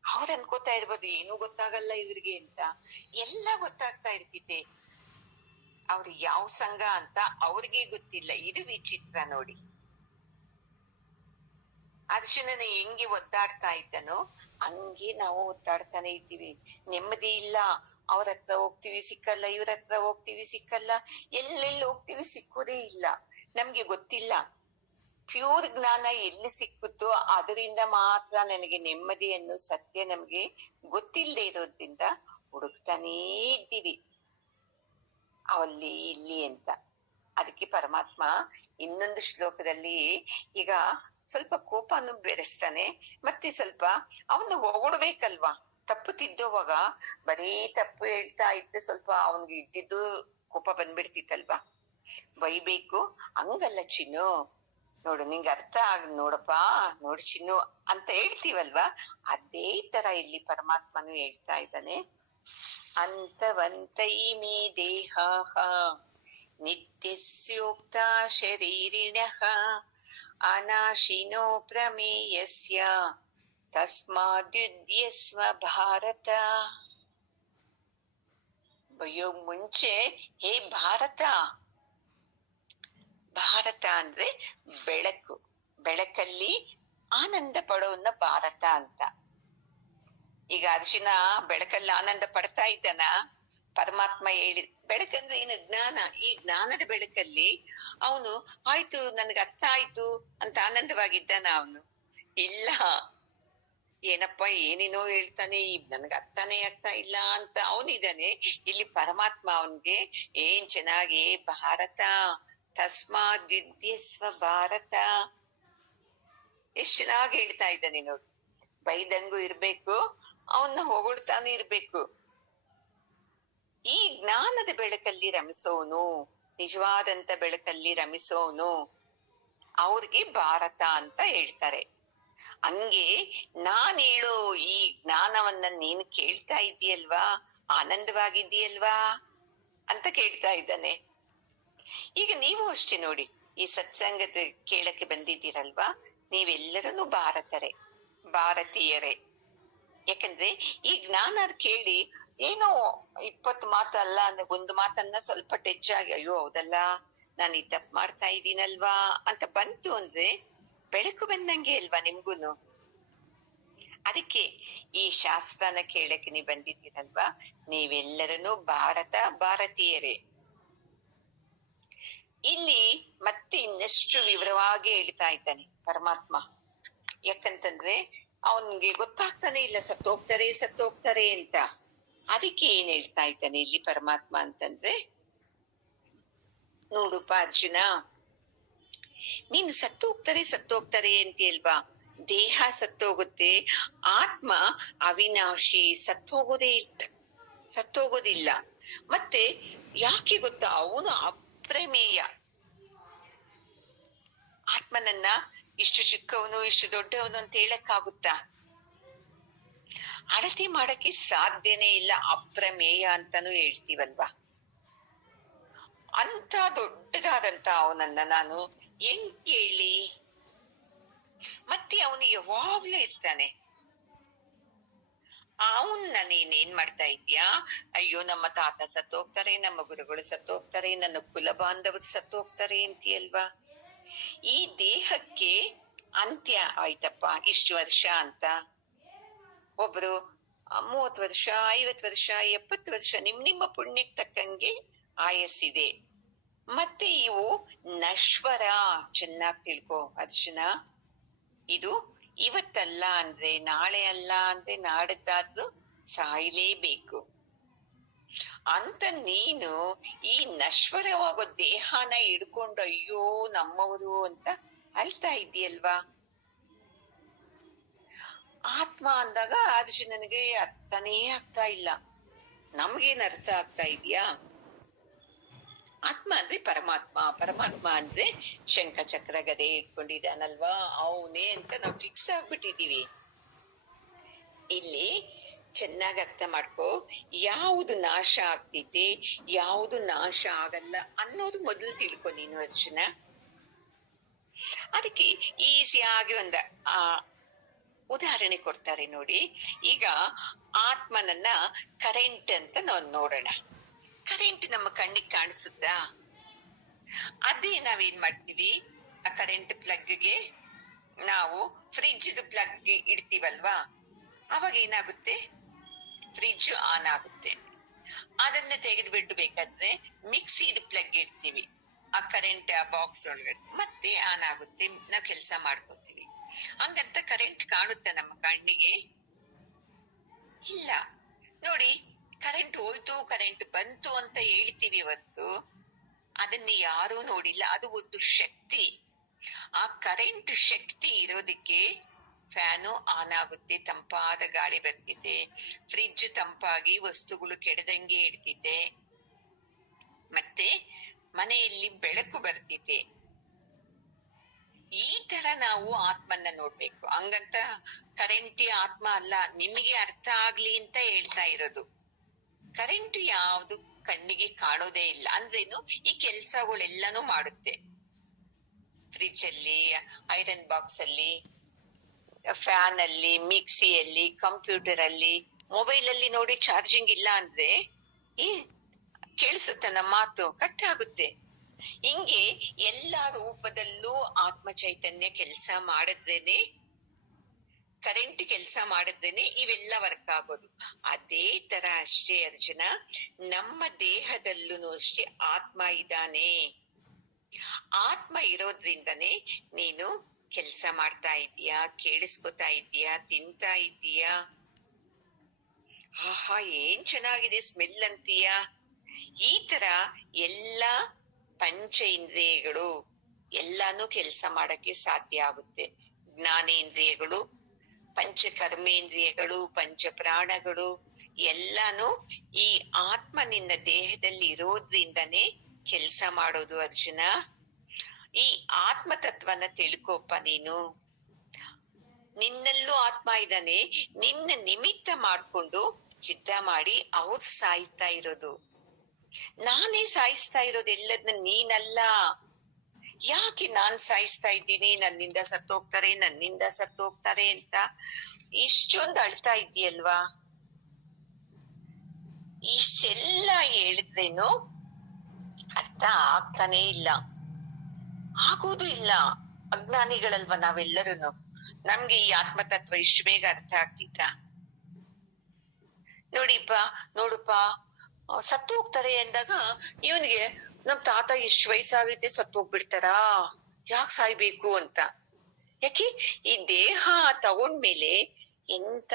ಅವ್ರ ಅನ್ಕೋತಾ ಇರ್ಬೋದು ಏನೂ ಗೊತ್ತಾಗಲ್ಲ ಇವ್ರಿಗೆ ಅಂತ. ಎಲ್ಲ ಗೊತ್ತಾಗ್ತಾ ಇರ್ತಿದೆ, ಅವ್ರು ಯಾವ ಸಂಘ ಅಂತ ಅವ್ರಿಗೆ ಗೊತ್ತಿಲ್ಲ. ಇದು ವಿಚಿತ್ರ ನೋಡಿ. ಅರ್ಜುನನ ಹೆಂಗೆ ಒದ್ದಾಡ್ತಾ ಇದ್ದನೋ ಹಂಗೆ ನಾವು ಒದ್ದಾಡ್ತಾನೆ ಇದ್ದೀವಿ. ನೆಮ್ಮದಿ ಇಲ್ಲ. ಅವ್ರ ಹತ್ರ ಹೋಗ್ತೀವಿ ಸಿಕ್ಕಲ್ಲ, ಇವ್ರ ಹತ್ರ ಹೋಗ್ತೀವಿ ಸಿಕ್ಕಲ್ಲ, ಎಲ್ಲೆಲ್ಲಿ ಹೋಗ್ತೀವಿ ಸಿಕ್ಕೋದೇ ಇಲ್ಲ. ನಮ್ಗೆ ಗೊತ್ತಿಲ್ಲ ಪ್ಯೂರ್ ಜ್ಞಾನ ಎಲ್ಲಿ ಸಿಕ್ಕುತ್ತೋ ಅದರಿಂದ ಮಾತ್ರ ನನಗೆ ನೆಮ್ಮದಿ ಅನ್ನೋ ಸತ್ಯ ನಮ್ಗೆ ಗೊತ್ತಿಲ್ಲದೆ ಇರೋದ್ರಿಂದ ಹುಡುಕ್ತಾನೇ ಇದ್ದೀವಿ ಅಲ್ಲಿ ಇಲ್ಲಿ ಅಂತ. ಅದಕ್ಕೆ ಪರಮಾತ್ಮ ಇನ್ನೊಂದು ಶ್ಲೋಕದಲ್ಲಿ ಈಗ ಸ್ವಲ್ಪ ಕೋಪನು ಬೆರೆಸ್ತಾನೆ, ಮತ್ತೆ ಸ್ವಲ್ಪ ಅವನು ಹೊಗಳ್ಬೇಕಲ್ವಾ. ತಪ್ಪು ತಿದ್ದೋವಾಗ ಬರೀ ತಪ್ಪು ಹೇಳ್ತಾ ಇದ್ದೆ ಸ್ವಲ್ಪ ಅವನ್ಗೆ ಇದ್ದಿದ್ದು ಕೋಪ ಬಂದ್ಬಿಡ್ತಿತ್ತಲ್ವಾ, ಬೈಬೇಕು. ಹಂಗಲ್ಲ ಚಿನ್ನು, ನೋಡು ನಿಂಗೆ ಅರ್ಥ ನೋಡಪ್ಪ, ನೋಡು ಚಿನ್ನು ಅಂತ ಹೇಳ್ತೀವಲ್ವಾ, ಅದೇ ತರ ಇಲ್ಲಿ ಪರಮಾತ್ಮನು ಹೇಳ್ತಾ ಇದ್ದಾನೆ. ಅಂತವಂತ ಇಮೇ ದೇಹಾಃ ನಿತ್ಯಸ್ಯೋಕ್ತ ಶರೀರಿಣಃ ಅನಾಶಿನೋ ಪ್ರಮೇಯಸ್ಯ ತಸ್ಮಾದ್ಯುಧ್ಯಸ್ವ ಭಾರತ. ಬಯ್ಯೋ ಮುಂಚೆ ಹೇ ಭಾರತ, ಭಾರತ ಅಂದ್ರೆ ಬೆಳಕು, ಬೆಳಕಲ್ಲಿ ಆನಂದ ಪಡೋನ್ನ ಭಾರತ ಅಂತ. ಈಗ ಅರ್ಜುನ ಬೆಳಕಲ್ಲಿ ಆನಂದ ಪಡ್ತಾ ಇದ್ದಾನ, ಪರಮಾತ್ಮ ಹೇಳಿ ಬೆಳಕಂದ್ರೆ ಏನು? ಜ್ಞಾನ. ಈ ಜ್ಞಾನದ ಬೆಳಕಲ್ಲಿ ಅವನು ಆಯ್ತು ನನ್ಗೆ ಅರ್ಥ ಆಯ್ತು ಅಂತ ಆನಂದವಾಗಿದ್ದಾನ ಅವನು? ಇಲ್ಲ, ಏನಪ್ಪ ಏನೇನೋ ಹೇಳ್ತಾನೆ, ನನ್ಗೆ ಅರ್ಥನೇ ಆಗ್ತಾ ಇಲ್ಲ ಅಂತ ಅವನಿದ್ದಾನೆ. ಇಲ್ಲಿ ಪರಮಾತ್ಮ ಅವನ್ಗೆ ಏನ್ ಚೆನ್ನಾಗಿ ಭಾರತ ತಸ್ಮಾದ್ಯುಧ್ಯಸ್ವ ಭಾರತ, ಎಷ್ಟ್ ಚೆನ್ನಾಗಿ ಹೇಳ್ತಾ ಇದ್ದಾನೆ ನೋಡು. ಬೈದಂಗೂ ಇರ್ಬೇಕು, ಅವನ್ನ ಹೊಗಳ್ತಾನು ಇರ್ಬೇಕು. ಈ ಜ್ಞಾನದ ಬೆಳಕಲ್ಲಿ ರಮಿಸೋನು, ನಿಜವಾದಂತ ಬೆಳಕಲ್ಲಿ ರಮಿಸೋನು, ಅವ್ರಿಗೆ ಭಾರತ ಅಂತ ಹೇಳ್ತಾರೆ. ಹಂಗೆ ನಾನ್ ಹೇಳೋ ಈ ಜ್ಞಾನವನ್ನ ನೀನು ಕೇಳ್ತಾ ಇದ್ದೀಯಲ್ವಾ, ಆನಂದವಾಗಿದ್ದೀಯಲ್ವಾ ಅಂತ ಕೇಳ್ತಾ ಇದ್ದಾನೆ. ಈಗ ನೀವು ಅಷ್ಟೇ ನೋಡಿ, ಈ ಸತ್ಸಂಗದ ಕೇಳಕ್ಕೆ ಬಂದಿದ್ದೀರಲ್ವಾ, ನೀವೆಲ್ಲರೂ ಭಾರತರೇ, ಭಾರತೀಯರೇ. ಯಾಕಂದ್ರೆ ಈ ಜ್ಞಾನ ಕೇಳಿ ಏನೋ 20 ಮಾತಲ್ಲ ಅಂದ್ರೆ ಒಂದು ಮಾತನ್ನ ಸ್ವಲ್ಪ ಟಚ್ ಆಗಿ ಅಯ್ಯೋ ಹೌದಲ್ಲ ನಾನು ಈ ತಪ್ಪು ಮಾಡ್ತಾ ಇದ್ದೀನಲ್ವಾ ಅಂತ ಬಂತು ಅಂದ್ರೆ ಬೆಳಕು ಬಂದಂಗೆ ಅಲ್ವಾ ನಿಮ್ಗೂನು. ಅದಕ್ಕೆ ಈ ಶಾಸ್ತ್ರನ ಕೇಳಕ್ಕೆ ನೀವು ಬಂದಿದ್ದೀರಲ್ವಾ, ನೀವೆಲ್ಲರನ್ನೂ ಭಾರತೀಯರೇ. ಇಲ್ಲಿ ಮತ್ತೆ ಇನ್ನಷ್ಟು ವಿವರವಾಗಿ ಹೇಳ್ತಾ ಇದ್ದಾನೆ ಪರಮಾತ್ಮ. ಯಾಕಂತಂದ್ರೆ ಅವನ್ಗೆ ಗೊತ್ತಾಗ್ತಾನೆ ಇಲ್ಲ ಸತ್ತೋಗ್ತಾರೆ ಅಂತ. ಅದಕ್ಕೆ ಏನ್ ಹೇಳ್ತಾ ಇದ್ದಾನೆ ಇಲ್ಲಿ ಪರಮಾತ್ಮ ಅಂತಂದ್ರೆ, ನೋಡುಪ್ಪ ಅರ್ಜುನ, ನೀನು ಸತ್ತೋಗ್ತಾರೆ ಅಂತೀಯಲ್ವಾ, ದೇಹ ಸತ್ತೋಗುತ್ತೆ, ಆತ್ಮ ಅವಿನಾಶಿ, ಸತ್ತೋಗೋದಿಲ್ಲ. ಮತ್ತೆ ಯಾಕೆ ಗೊತ್ತಾ, ಅವನು ಅಪ್ರಮೇಯ. ಆತ್ಮನನ್ನ ಇಷ್ಟು ಚಿಕ್ಕವನು ಇಷ್ಟು ದೊಡ್ಡವನು ಅಂತ ಹೇಳಕ್ಕಾಗುತ್ತಾ? ಅಳತೆ ಮಾಡಕ್ಕೆ ಸಾಧ್ಯನೇ ಇಲ್ಲ. ಅಪ್ರಮೇಯ ಅಂತಾನು ಹೇಳ್ತೀವಲ್ವಾ, ಅಂತ ದೊಡ್ಡದಾದಂತ ಅವನನ್ನ ನಾನು ಹೆಂಗ್ ಕೇಳಿ? ಮತ್ತೆ ಅವನು ಯಾವಾಗ್ಲೂ ಇರ್ತಾನೆ. ಅವನ್ನ ನೀನೇನ್ ಮಾಡ್ತಾ ಇದ್ಯಾ, ಅಯ್ಯೋ ನಮ್ಮ ತಾತ ಸತ್ತೋಗ್ತಾರೆ, ನಮ್ಮ ಗುರುಗಳು ಸತ್ತೋಗ್ತಾರೆ, ನನ್ನ ಕುಲ ಬಾಂಧವರು ಸತ್ತೋಗ್ತಾರೆ ಅಂತೀಯಲ್ವಾ. ಈ ದೇಹಕ್ಕೆ ಅಂತ್ಯ ಆಯ್ತಪ್ಪ, ಇಷ್ಟು ವರ್ಷ ಅಂತ. ಒಬ್ರು 30 ವರ್ಷ, 50 ವರ್ಷ, 70 ವರ್ಷ, ನಿಮ್ಮ ಪುಣ್ಯಕ್ಕೆ ತಕ್ಕಂಗೆ ಆಯಸ್ಸಿದೆ. ಮತ್ತೆ ಇವು ನಶ್ವರ. ಚೆನ್ನಾಗಿ ತಿಳ್ಕೊ ಅರ್ಜುನ, ಇದು ಇವತ್ತಲ್ಲ ಅಂದ್ರೆ ನಾಳೆ, ಅಲ್ಲ ಅಂದ್ರೆ ನಾಡದ್ದಾದ್ದು ಸಾಯ್ಲೇಬೇಕು ಅಂತ ನೀನು ಈ ನಶ್ವರವಾಗೋ ದೇಹನ ಹಿಡ್ಕೊಂಡು ಅಯ್ಯೋ ನಮ್ಮವರು ಅಂತ ಅಳ್ತಾ ಇದ್ದೀಯಲ್ವಾ. ಆತ್ಮ ಅಂದಾಗ ಅರ್ಜುನನಿಗೆ ಅರ್ಥನೇ ಆಗ್ತಾ ಇಲ್ಲ. ನಮ್ಗೇನ್ ಅರ್ಥ ಆಗ್ತಾ ಇದೆಯಾ? ಆತ್ಮ ಅಂದ್ರೆ ಪರಮಾತ್ಮ, ಪರಮಾತ್ಮ ಅಂದ್ರೆ ಶಂಖ ಚಕ್ರ ಗದೆ ಇಟ್ಕೊಂಡಿದ್ದಾನಲ್ವಾ, ಅವನೇ ಅಂತ ನಾವು ಫಿಕ್ಸ್ ಆಗ್ಬಿಟ್ಟಿದೀವಿ. ಇಲ್ಲಿ ಚೆನ್ನಾಗಿ ಅರ್ಥ ಮಾಡ್ಕೊ, ಯಾವುದು ನಾಶ ಆಗ್ತೈತೆ, ಯಾವುದು ನಾಶ ಆಗಲ್ಲ ಅನ್ನೋದು ಮೊದಲು ತಿಳ್ಕೊ ನೀನು ಅರ್ಜುನ. ಅದಕ್ಕೆ ಈಸಿಯಾಗಿ ಉದಾಹರಣೆ ಕೊಡ್ತಾರೆ ನೋಡಿ. ಈಗ ಆತ್ಮನನ್ನ ಕರೆಂಟ್ ಅಂತ ನಾವು ನೋಡೋಣ. ಕರೆಂಟ್ ನಮ್ಮ ಕಣ್ಣಿಗೆ ಕಾಣಿಸುತ್ತಾ? ಅದೇ ನಾವೇನ್ ಮಾಡ್ತೀವಿ, ಆ ಕರೆಂಟ್ ಪ್ಲಗ್ಗೆ ನಾವು ಫ್ರಿಡ್ಜ್ ಪ್ಲಗ್ ಇಡ್ತೀವಲ್ವಾ, ಅವಾಗ ಏನಾಗುತ್ತೆ, ಫ್ರಿಡ್ಜ್ ಆನ್ ಆಗುತ್ತೆ. ಅದನ್ನ ತೆಗೆದು ಬೇಕಾದ್ರೆ ಮಿಕ್ಸಿದ ಪ್ಲಗ್ ಇಡ್ತೀವಿ, ಆ ಕರೆಂಟ್ ಆ ಬಾಕ್ಸ್ ಒಳಗಡೆ, ಮತ್ತೆ ಆನ್ ಆಗುತ್ತೆ, ನಾವ್ ಕೆಲಸ ಮಾಡ್ಕೋತೀವಿ. ಹಂಗಂತ ಕರೆಂಟ್ ಕಾಣುತ್ತೆ ನಮ್ಮ ಕಣ್ಣಿಗೆ? ಇಲ್ಲ ನೋಡಿ. ಕರೆಂಟ್ ಹೋಯ್ತು, ಕರೆಂಟ್ ಬಂತು ಅಂತ ಹೇಳ್ತೀವಿ ಹೊರತು ಅದನ್ನ ಯಾರೂ ನೋಡಿಲ್ಲ. ಅದು ಒಂದು ಶಕ್ತಿ. ಆ ಕರೆಂಟ್ ಶಕ್ತಿ ಇರೋದಕ್ಕೆ ಫ್ಯಾನು ಆನ್ ಆಗುತ್ತೆ, ತಂಪಾದ ಗಾಳಿ ಬರ್ತಿದೆ. ಫ್ರಿಡ್ಜ್ ತಂಪಾಗಿ ವಸ್ತುಗಳು ಕೆಡದಂಗೆ ಇಡ್ತಿದೆ. ಮತ್ತೆ ಮನೆಯಲ್ಲಿ ಬೆಳಕು ಬರ್ತಿದೆ. ಈ ತರ ನಾವು ಆತ್ಮನ್ನ ನೋಡ್ಬೇಕು. ಹಂಗಂತ ಕರೆಂಟ್ ಆತ್ಮ ಅಲ್ಲ, ನಿಮಗೆ ಅರ್ಥ ಆಗ್ಲಿ ಅಂತ ಹೇಳ್ತಾ ಇರೋದು. ಕರೆಂಟ್ ಯಾವ್ದು ಕಣ್ಣಿಗೆ ಕಾಣೋದೇ ಇಲ್ಲ ಅಂದ್ರೇನು, ಈ ಕೆಲ್ಸಗಳೆಲ್ಲಾನು ಮಾಡುತ್ತೆ. ಫ್ರಿಡ್ಜ್ ಅಲ್ಲಿ, ಐರನ್ ಬಾಕ್ಸ್ ಅಲ್ಲಿ, ಫ್ಯಾನ್ ಅಲ್ಲಿ, ಮಿಕ್ಸಿಯಲ್ಲಿ, ಕಂಪ್ಯೂಟರ್ ಅಲ್ಲಿ, ಮೊಬೈಲ್ ಅಲ್ಲಿ ನೋಡಿ ಚಾರ್ಜಿಂಗ್ ಇಲ್ಲ ಅಂದ್ರೆ ಈ ಕೇಳಿಸುತ್ತ ನಮ್ಮ ಮಾತು ಕಟ್ ಆಗುತ್ತೆ. ಹಿಂಗೆ ಎಲ್ಲಾ ರೂಪದಲ್ಲೂ ಆತ್ಮ ಚೈತನ್ಯ ಕೆಲಸ ಮಾಡಿದ್ರೇನೆ, ಕರೆಂಟ್ ಕೆಲಸ ಮಾಡಿದ್ರೇನೆ ಇವೆಲ್ಲ ವರ್ಕ್ ಆಗೋದು. ಅದೇ ತರ ಅಷ್ಟೇ ಅರ್ಜುನ, ನಮ್ಮ ದೇಹದಲ್ಲೂ ಅಷ್ಟೇ ಆತ್ಮ ಇದ್ದಾನೆ. ಆತ್ಮ ಇರೋದ್ರಿಂದನೇ ನೀನು ಕೆಲ್ಸ ಮಾಡ್ತಾ ಇದೀಯಾ, ಕೇಳಿಸ್ಕೊತಾ ಇದೀಯಾ, ತಿಂತಾ ಇದೀಯಾ. ಆಹಾ ಏನ್ ಚೆನ್ನಾಗಿದೆ ಸ್ಮೆಲ್ ಅಂತೀಯ. ಈ ತರ ಎಲ್ಲಾ ಪಂಚ ಇಂದ್ರಿಯಗಳು ಎಲ್ಲಾನು ಕೆಲ್ಸ ಮಾಡಕ್ಕೆ ಸಾಧ್ಯ ಆಗುತ್ತೆ. ಜ್ಞಾನೇಂದ್ರಿಯಗಳು, ಪಂಚ ಕರ್ಮೇಂದ್ರಿಯಗಳು, ಪಂಚ ಪ್ರಾಣಗಳು ಎಲ್ಲಾನು ಈ ಆತ್ಮನಿಂದ ದೇಹದಲ್ಲಿ ಇರೋದ್ರಿಂದನೇ ಕೆಲ್ಸ ಮಾಡೋದು ಅರ್ಜುನ. ಈ ಆತ್ಮ ತತ್ವನ ತಿಳ್ಕೊಪ್ಪ ನೀನು. ನಿನ್ನಲ್ಲೂ ಆತ್ಮ ಇದ್ದಾನೆ, ನಿನ್ನ ನಿಮಿತ್ತ ಮಾಡ್ಕೊಂಡು ಯುದ್ಧ ಮಾಡಿ ಅವ್ರು ಸಾಯ್ತಾ ಇರೋದು. ನಾನೇ ಸಾಯಿಸ್ತಾ ಇರೋದು ಎಲ್ಲದನ್ನ, ನೀನಲ್ಲ. ಯಾಕೆ ನಾನ್ ಸಾಯಿಸ್ತಾ ಇದ್ದೀನಿ, ನನ್ನಿಂದ ಸತ್ತೋಗ್ತಾರೆ ಅಂತ ಇಷ್ಟೊಂದು ಅಳ್ತಾ ಇದೆಯಲ್ವಾ? ಇಷ್ಟೆಲ್ಲ ಹೇಳಿದ್ರೇನು ಅರ್ಥ ಆಗ್ತಾನೇ ಇಲ್ಲ, ಆಗೋದು ಇಲ್ಲ. ಅಜ್ಞಾನಿಗಳಲ್ವಾ ನಾವೆಲ್ಲರೂ. ನಮ್ಗೆ ಈ ಆತ್ಮತತ್ವ ಇಷ್ಟು ಬೇಗ ಅರ್ಥ ಆಗ್ತಿತ್ತ? ನೋಡಪ್ಪ ಸತ್ತು ಹೋಗ್ತಾರೆ ಅಂದಾಗ ಇವನಿಗೆ ನಮ್ ತಾತ ಇಷ್ಟು ವಯಸ್ಸಾಗೈತೆ ಸತ್ತು ಹೋಗ್ಬಿಡ್ತಾರಾ, ಯಾಕೆ ಸಾಯ್ಬೇಕು ಅಂತ. ಯಾಕೆ ಈ ದೇಹ ತಗೊಂಡ್ಮೇಲೆ ಎಂತ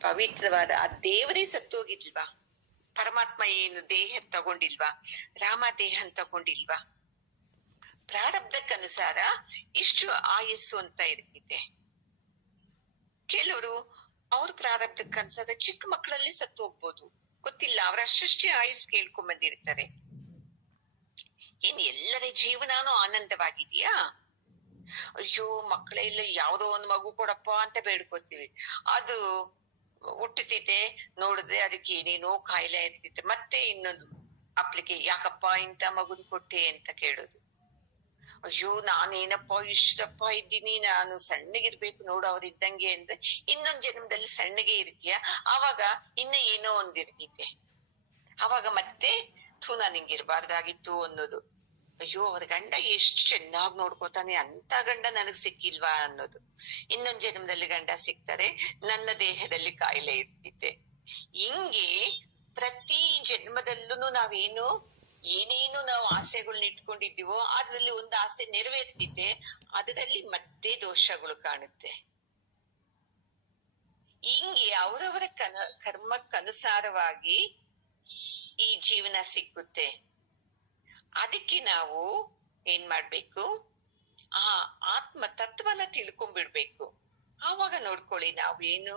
ಪವಿತ್ರವಾದ ಆ ದೇವರೇ ಸತ್ತು ಹೋಗಿದ್ಲ್ವಾ? ಪರಮಾತ್ಮ ಏನು ದೇಹ ತಗೊಂಡಿಲ್ವಾ? ರಾಮ ದೇಹ ತಗೊಂಡಿಲ್ವಾ? ಪ್ರಾರಬ್ಧಕ್ಕನುಸಾರ ಇಷ್ಟು ಆಯಸ್ಸು ಅಂತ ಇರ್ತಿದೆ. ಕೆಲವರು ಅವ್ರ ಪ್ರಾರಬ್ಧಕ್ಕನುಸಾರ ಚಿಕ್ಕ ಮಕ್ಕಳಲ್ಲಿ ಸತ್ತು ಹೋಗ್ಬೋದು, ಗೊತ್ತಿಲ್ಲ. ಅವ್ರ ಅಷ್ಟೇ ಆಯಸ್ ಕೇಳ್ಕೊಂಡ್ ಬಂದಿರ್ತಾರೆ. ಏನ್ ಎಲ್ಲರ ಜೀವನಾನು ಆನಂದವಾಗಿದೆಯಾ? ಅಯ್ಯೋ ಮಕ್ಕಳೆಲ್ಲ ಯಾವ್ದೋ ಒಂದ್ ಮಗು ಕೊಡಪ್ಪ ಅಂತ ಬೇಡ್ಕೋತೀವಿ, ಅದು ಹುಟ್ಟುತ್ತಿದೆ, ನೋಡಿದ್ರೆ ಅದಕ್ಕೆ ಏನೇನೋ ಕಾಯಿಲೆ ಇರ್ತಿತ್ತೆ. ಮತ್ತೆ ಇನ್ನೊಂದು ಅಪ್ಲಿಕೆ, ಯಾಕಪ್ಪ ಇಂತ ಮಗುನ್ ಕೊಟ್ಟೆ ಅಂತ ಕೇಳೋದು. ಅಯ್ಯೋ ನಾನೇನಪ್ಪ ಇಷ್ಟಪ್ಪ ಇದ್ದೀನಿ, ನಾನು ಸಣ್ಣಗಿರ್ಬೇಕು ನೋಡು ಅವ್ರ ಇದ್ದಂಗೆ ಅಂದ್ರೆ ಇನ್ನೊಂದ್ ಜನ್ಮದಲ್ಲಿ ಸಣ್ಣಗೆ ಇರ್ತೀಯ, ಆವಾಗ ಇನ್ನ ಏನೋ ಒಂದಿರ್ತೈತೆ. ಅವಾಗ ಮತ್ತೆ ನಾನ್ ಹಿಂಗಿರ್ಬಾರ್ದಾಗಿತ್ತು ಅನ್ನೋದು. ಅಯ್ಯೋ ಅವ್ರ ಗಂಡ ಎಷ್ಟು ಚೆನ್ನಾಗ್ ನೋಡ್ಕೋತಾನೆ, ಅಂತ ಗಂಡ ನನಗ್ ಸಿಕ್ಕಿಲ್ವಾ ಅನ್ನೋದು. ಇನ್ನೊಂದ್ ಜನ್ಮದಲ್ಲಿ ಗಂಡ ಸಿಗ್ತಾರೆ, ನನ್ನ ದೇಹದಲ್ಲಿ ಕಾಯಿಲೆ ಇರ್ತಿತ್ತೆ. ಹಿಂಗೆ ಪ್ರತಿ ಜನ್ಮದಲ್ಲೂ ನಾವೇನು ಏನೇನು ನಾವು ಆಸೆಗಳನ್ನ ಇಟ್ಕೊಂಡಿದ್ದೀವೋ ಅದ್ರಲ್ಲಿ ಒಂದು ಆಸೆ ನೆರವೇರ್ತಿದ್ದೆ, ಅದರಲ್ಲಿ ಮತ್ತೆ ದೋಷಗಳು ಕಾಣುತ್ತೆ. ಹಿಂಗೆ ಅವರವರ ಕರ್ಮಕ್ಕನುಸಾರವಾಗಿ ಈ ಜೀವನ ಸಿಕ್ಕುತ್ತೆ. ಅದಕ್ಕೆ ನಾವು ಏನ್ ಮಾಡ್ಬೇಕು, ಆ ಆತ್ಮ ತತ್ವನ ತಿಳ್ಕೊಂಡ್ಬಿಡ್ಬೇಕು. ಆವಾಗ ನೋಡ್ಕೊಳ್ಳಿ, ನಾವೇನು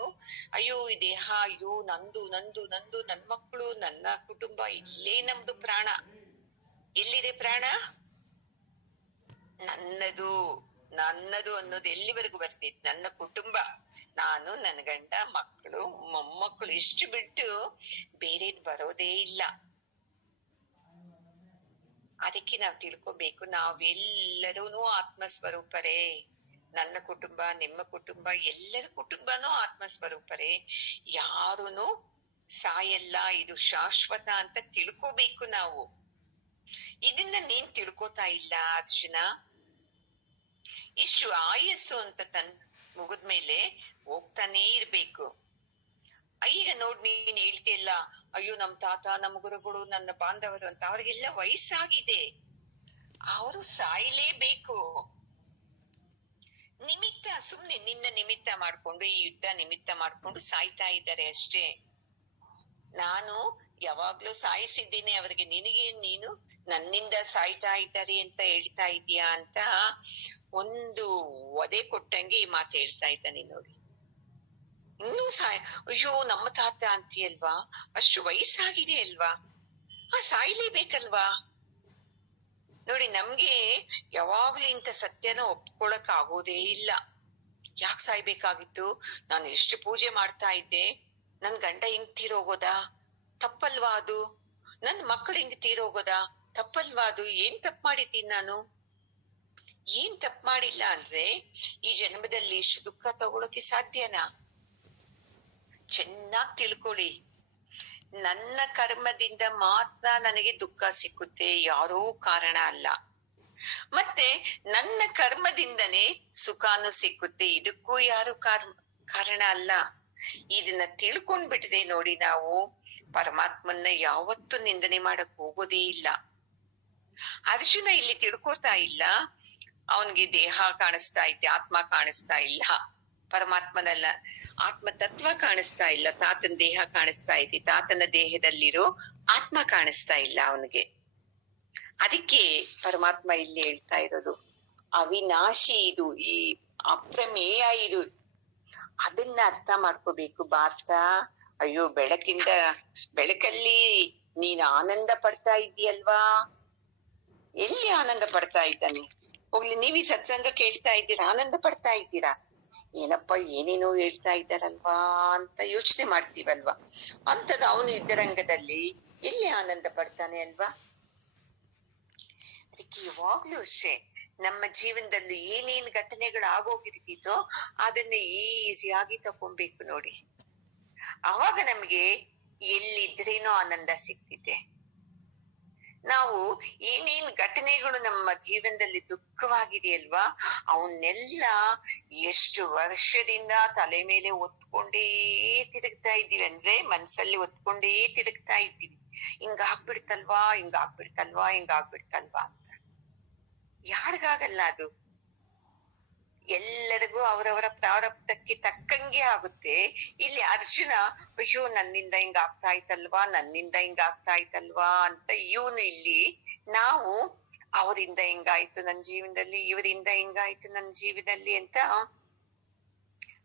ಅಯ್ಯೋ ಈ ದೇಹ, ಅಯ್ಯೋ ನಂದು ನಂದು ನಂದು, ನನ್ ಮಕ್ಕಳು, ನನ್ನ ಕುಟುಂಬ, ಇಲ್ಲೇ ನಮ್ದು ಪ್ರಾಣ. ಎಲ್ಲಿದೆ ಪ್ರಾಣ? ನನ್ನದು ಅನ್ನೋದು ಎಲ್ಲಿವರೆಗೂ ಬರ್ತಿತ್ತು? ನನ್ನ ಕುಟುಂಬ, ನಾನು, ನನ್ನ ಗಂಡ, ಮಕ್ಕಳು, ಮೊಮ್ಮಕ್ಕಳು, ಇಷ್ಟು ಬಿಟ್ಟು ಬೇರೆದ್ ಬರೋದೇ ಇಲ್ಲ. ಅದಕ್ಕೆ ನಾವ್ ತಿಳ್ಕೊಬೇಕು, ನಾವೆಲ್ಲರೂ ಆತ್ಮಸ್ವರೂಪರೇ. ನನ್ನ ಕುಟುಂಬ, ನಿಮ್ಮ ಕುಟುಂಬ, ಎಲ್ಲರ ಕುಟುಂಬನೂ ಆತ್ಮಸ್ವರೂಪರೇ. ಯಾರೂನು ಸಾಯಲ್ಲ, ಇದು ಶಾಶ್ವತ ಅಂತ ತಿಳ್ಕೋಬೇಕು ನಾವು. ಇದನ್ನ ನೀನ್ ತಿಳ್ಕೋತಾ ಇಲ್ಲ ಅರ್ಜುನ. ಇಷ್ಟು ಆಯಸ್ಸು ಅಂತ ಮುಗಿದ್ಮೇಲೆ ಹೋಗ್ತಾನೇ ಇರ್ಬೇಕು. ಈಗ ನೋಡ್, ನೀನ್ ಹೇಳ್ತಿಯಲ್ಲ, ಅಯ್ಯೋ ನಮ್ ತಾತ, ನಮ್ ಗುರುಗಳು, ನನ್ನ ಬಾಂಧವರು ಅಂತ, ಅವ್ರಿಗೆಲ್ಲ ವಯಸ್ಸಾಗಿದೆ, ಅವರು ಸಾಯ್ಲೇಬೇಕು. ನಿಮಿತ್ತ, ಸುಮ್ನೆ ನಿನ್ನ ನಿಮಿತ್ತ ಮಾಡ್ಕೊಂಡು, ಈ ಯುದ್ಧ ನಿಮಿತ್ತ ಮಾಡ್ಕೊಂಡು ಸಾಯ್ತಾ ಇದ್ದಾರೆ ಅಷ್ಟೇ. ನಾನು ಯಾವಾಗ್ಲೂ ಸಾಯಿಸಿದ್ದೀನಿ ಅವ್ರಿಗೆ, ನಿನಗೆ ನೀನು ನನ್ನಿಂದ ಸಾಯ್ತಾ ಇದ್ದಾರೆ ಅಂತ ಹೇಳ್ತಾ ಇದೀಯಾ ಅಂತ ಒಂದು ಒದೆ ಕೊಟ್ಟಂಗೆ ಈ ಮಾತು ಹೇಳ್ತಾ ಇದ್ದಾನೆ ನೋಡಿ. ಇನ್ನೂ ಅಯ್ಯೋ ನಮ್ಮ ತಾತ ಅಂತೀಯಲ್ವಾ, ಅಷ್ಟು ವಯಸ್ಸಾಗಿದೆ ಅಲ್ವಾ, ಸಾಯ್ಲೇಬೇಕಲ್ವಾ. ನೋಡಿ, ನಮ್ಗೆ ಯಾವಾಗ್ಲೂ ಇಂಥ ಸತ್ಯನ ಒಪ್ಕೊಳಕ್ ಆಗೋದೇ ಇಲ್ಲ. ಯಾಕೆ ಸಾಯ್ಬೇಕಾಗಿತ್ತು, ನಾನು ಎಷ್ಟು ಪೂಜೆ ಮಾಡ್ತಾ ಇದ್ದೆ, ನನ್ ಗಂಡ ಹಿಂಗ್ ತೀರೋಗೋದಾ, ತಪ್ಪಲ್ವಾ ಅದು, ನನ್ ಮಕ್ಕಳು ಹಿಂಗ್ ತೀರೋಗೋದಾ, ತಪ್ಪಲ್ವಾ ಅದು, ಏನ್ ತಪ್ಪು ಮಾಡಿದ್ದೀನಿ ನಾನು, ಏನ್ ತಪ್ಪು ಮಾಡಿಲ್ಲ ಅಂದ್ರೆ ಈ ಜನ್ಮದಲ್ಲಿ ಇಷ್ಟು ದುಃಖ ತಗೊಳಕ್ಕೆ ಸಾಧ್ಯನಾ? ಚೆನ್ನಾಗ್ ತಿಳ್ಕೊಳ್ಳಿ, ನನ್ನ ಕರ್ಮದಿಂದ ಮಾತ್ರ ನನಗೆ ದುಃಖ ಸಿಕ್ಕುತ್ತೆ, ಯಾರೋ ಕಾರಣ ಅಲ್ಲ. ಮತ್ತೆ ನನ್ನ ಕರ್ಮದಿಂದನೇ ಸುಖಾನು ಸಿಕ್ಕುತ್ತೆ, ಇದಕ್ಕೂ ಯಾರು ಕಾರಣ ಅಲ್ಲ. ಇದನ್ನ ತಿಳ್ಕೊಂಡ್ಬಿಟ್ಟಿದೆ ನೋಡಿ, ನಾವು ಪರಮಾತ್ಮನ್ನ ಯಾವತ್ತೂ ನಿಂದನೆ ಮಾಡಕ್ ಹೋಗೋದೇ ಇಲ್ಲ. ಅರ್ಜುನ ಇಲ್ಲಿ ತಿಳ್ಕೋತಾ ಇಲ್ಲ, ಅವನ್ಗೆ ದೇಹ ಕಾಣಿಸ್ತಾ ಐತೆ, ಆತ್ಮ ಕಾಣಿಸ್ತಾ ಇಲ್ಲ. ಪರಮಾತ್ಮನಲ್ಲ, ಆತ್ಮ ತತ್ವ ಕಾಣಿಸ್ತಾ ಇಲ್ಲ, ತಾತನ ದೇಹ ಕಾಣಿಸ್ತಾ ಐತಿ, ತಾತನ ದೇಹದಲ್ಲಿರೋ ಆತ್ಮ ಕಾಣಿಸ್ತಾ ಇಲ್ಲ ಅವನಿಗೆ. ಅದಕ್ಕೆ ಪರಮಾತ್ಮ ಇಲ್ಲಿ ಹೇಳ್ತಾ ಇರೋದು, ಅವಿನಾಶಿ ಇದು, ಈ ಅಪ್ರಮೇಯ ಇದು, ಅದನ್ನ ಅರ್ಥ ಮಾಡ್ಕೋಬೇಕು ಭಾರತ. ಅಯ್ಯೋ, ಬೆಳಕಲ್ಲಿ ನೀನ್ ಆನಂದ ಪಡ್ತಾ ಇದ್ದೀಯಲ್ವಾ, ಎಲ್ಲಿ ಆನಂದ ಪಡ್ತಾ ಇದ್ದಾನೆ? ಹೋಗ್ಲಿ, ನೀವೀ ಸತ್ಸಂಗ ಕೇಳ್ತಾ ಇದ್ದೀರಾ, ಆನಂದ ಪಡ್ತಾ ಇದ್ದೀರಾ? ಏನಪ್ಪ ಏನೇನೋ ಹೇಳ್ತಾ ಇದ್ದಾರಲ್ವಾ ಅಂತ ಯೋಚನೆ ಮಾಡ್ತೀವಲ್ವಾ, ಅಂತದ ಅವನು ಯುದ್ಧರಂಗದಲ್ಲಿ ಎಲ್ಲಿ ಆನಂದ ಪಡ್ತಾನೆ ಅಲ್ವಾ. ಅದಕ್ಕೆ ಯಾವಾಗ್ಲೂ ಅಷ್ಟೇ, ನಮ್ಮ ಜೀವನದಲ್ಲಿ ಏನೇನ್ ಘಟನೆಗಳು ಆಗೋಗಿರ್ತಿತ್ತೋ ಅದನ್ನ ಈಸಿಯಾಗಿ ತಕೊಂಡ್ಬೇಕು ನೋಡಿ. ಅವಾಗ ನಮ್ಗೆ ಎಲ್ಲಿದ್ರೇನೋ ಆನಂದ ಸಿಗ್ತಿದೆ. ನಾವು ಏನೇನ್ ಘಟನೆಗಳು ನಮ್ಮ ಜೀವನದಲ್ಲಿ ದುಃಖವಾಗಿದೆಯಲ್ವಾ, ಅವನ್ನೆಲ್ಲ ಎಷ್ಟು ವರ್ಷದಿಂದ ತಲೆ ಮೇಲೆ ಒತ್ಕೊಂಡೇ ತಿರುಗ್ತಾ ಇದ್ದೀವಿ, ಅಂದ್ರೆ ಮನ್ಸಲ್ಲಿ ಒತ್ಕೊಂಡೇ ತಿರುಗ್ತಾ ಇದ್ದೀವಿ. ಹಿಂಗಾಗ್ಬಿಡ್ತಲ್ವಾ, ಹಿಂಗಾಗ್ಬಿಡ್ತಲ್ವಾ, ಹಿಂಗಾಗ್ಬಿಡ್ತಲ್ವಾ ಅಂತ. ಯಾರಿಗಾಗಲ್ಲ ಅದು, ಎಲ್ಲರಿಗೂ ಅವರವರ ಪ್ರಾರಬ್ಧಕ್ಕೆ ತಕ್ಕಂಗೆ ಆಗುತ್ತೆ. ಇಲ್ಲಿ ಅರ್ಜುನ, ಅಯ್ಯೋ ನನ್ನಿಂದ ಹಿಂಗ ಆಗ್ತಾ ಇತ್ತಲ್ವಾ, ನನ್ನಿಂದ ಹಿಂಗ ಆಗ್ತಾ ಇತ್ತಲ್ವಾ ಅಂತ ಇವನು ಇಲ್ಲಿ, ನಾವು ಅವರಿಂದ ಹಿಂಗಾಯ್ತು ನನ್ ಜೀವನದಲ್ಲಿ, ಇವರಿಂದ ಹಿಂಗಾಯ್ತು ನನ್ ಜೀವನದಲ್ಲಿ ಅಂತ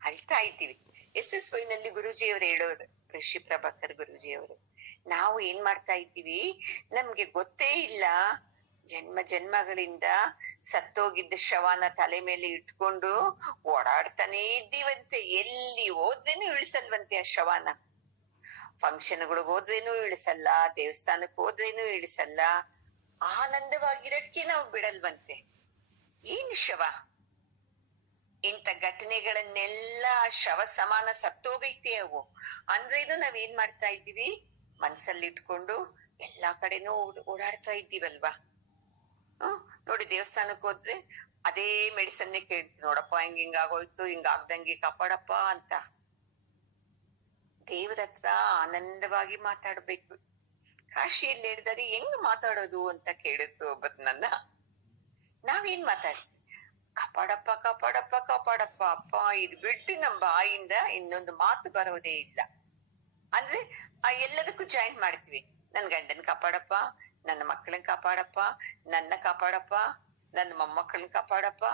ಅಳ್ತಾ ಇದ್ದೀವಿ. SSY ನಲ್ಲಿ ಗುರುಜಿಯವರು ಹೇಳೋರು, ಋಷಿ ಪ್ರಭಾಕರ್ ಗುರುಜಿಯವರು, ನಾವು ಏನ್ ಮಾಡ್ತಾ ಇದ್ದೀವಿ, ನಮ್ಗೆ ಗೊತ್ತೇ ಇಲ್ಲ, ಜನ್ಮ ಜನ್ಮಗಳಿಂದ ಸತ್ತೋಗಿದ್ದ ಶವನ ತಲೆ ಮೇಲೆ ಇಟ್ಕೊಂಡು ಓಡಾಡ್ತಾನೇ ಇದ್ದೀವಂತೆ. ಎಲ್ಲಿ ಹೋದ್ರೇನು ಇಳಿಸಲ್ವಂತೆ ಆ ಶವನ, ಫಂಕ್ಷನ್ಗಳಿಗೆ ಹೋದ್ರೇನು ಇಳಿಸಲ್ಲ, ದೇವಸ್ಥಾನಕ್ಕೆ ಹೋದ್ರೇನು ಇಳಿಸಲ್ಲ, ಆನಂದವಾಗಿರಕ್ಕೆ ನಾವು ಬಿಡಲ್ವಂತೆ. ಏನ್ ಶವ, ಇಂಥ ಘಟನೆಗಳನ್ನೆಲ್ಲ ಶವ ಸಮಾನ ಸತ್ತೋಗೈತೆ ಅವು. ಅಂದ್ರೇನು ನಾವೇನ್ ಮಾಡ್ತಾ ಇದ್ದೀವಿ, ಮನ್ಸಲ್ಲಿ ಇಟ್ಕೊಂಡು ಎಲ್ಲಾ ಕಡೆನೂ ಓಡಾಡ್ತಾ ಇದ್ದೀವಲ್ವಾ. ನೋಡಿ, ದೇವಸ್ಥಾನಕ್ಕೆ ಹೋದ್ರೆ ಅದೇ ಮೆಡಿಸನ್ನೇ ಕೇಳ್ತೀವಿ, ನೋಡಪ್ಪ ಹಿಂಗ ಆಗೋಯ್ತು, ಹಿಂಗ ಆಗ್ದಂಗೆ ಕಾಪಾಡಪ್ಪ ಅಂತ. ದೇವರ ಹತ್ರ ಆನಂದವಾಗಿ ಮಾತಾಡ್ಬೇಕು. ಕಾಶಿಯಲ್ಲಿ ಹೇಳಿದಾಗ ಹೆಂಗ್ ಮಾತಾಡೋದು ಅಂತ ಕೇಳಿದ್ರು ಒಬ್ಬತ್ ನನ್ನ. ನಾವೇನ್ ಮಾತಾಡ್ತೀವಿ, ಕಾಪಾಡಪ್ಪ ಕಾಪಾಡಪ್ಪ ಕಾಪಾಡಪ್ಪ, ಅಪ್ಪ ಇದು ಬಿಟ್ಟು ನಮ್ಮ ಬಾಯಿಂದ ಇನ್ನೊಂದು ಮಾತು ಬರೋದೇ ಇಲ್ಲ. ಅಂದ್ರೆ ಎಲ್ಲದಕ್ಕೂ ಜಾಯಿನ್ ಮಾಡ್ತೀವಿ, ನನ್ ಗಂಡನ್ ಕಾಪಾಡಪ್ಪ, ನನ್ನ ಮಕ್ಕಳನ್ ಕಾಪಾಡಪ್ಪ, ನನ್ನ ಕಾಪಾಡಪ್ಪ, ನನ್ನ ಮೊಮ್ಮಕ್ಕಳನ್ ಕಾಪಾಡಪ್ಪ,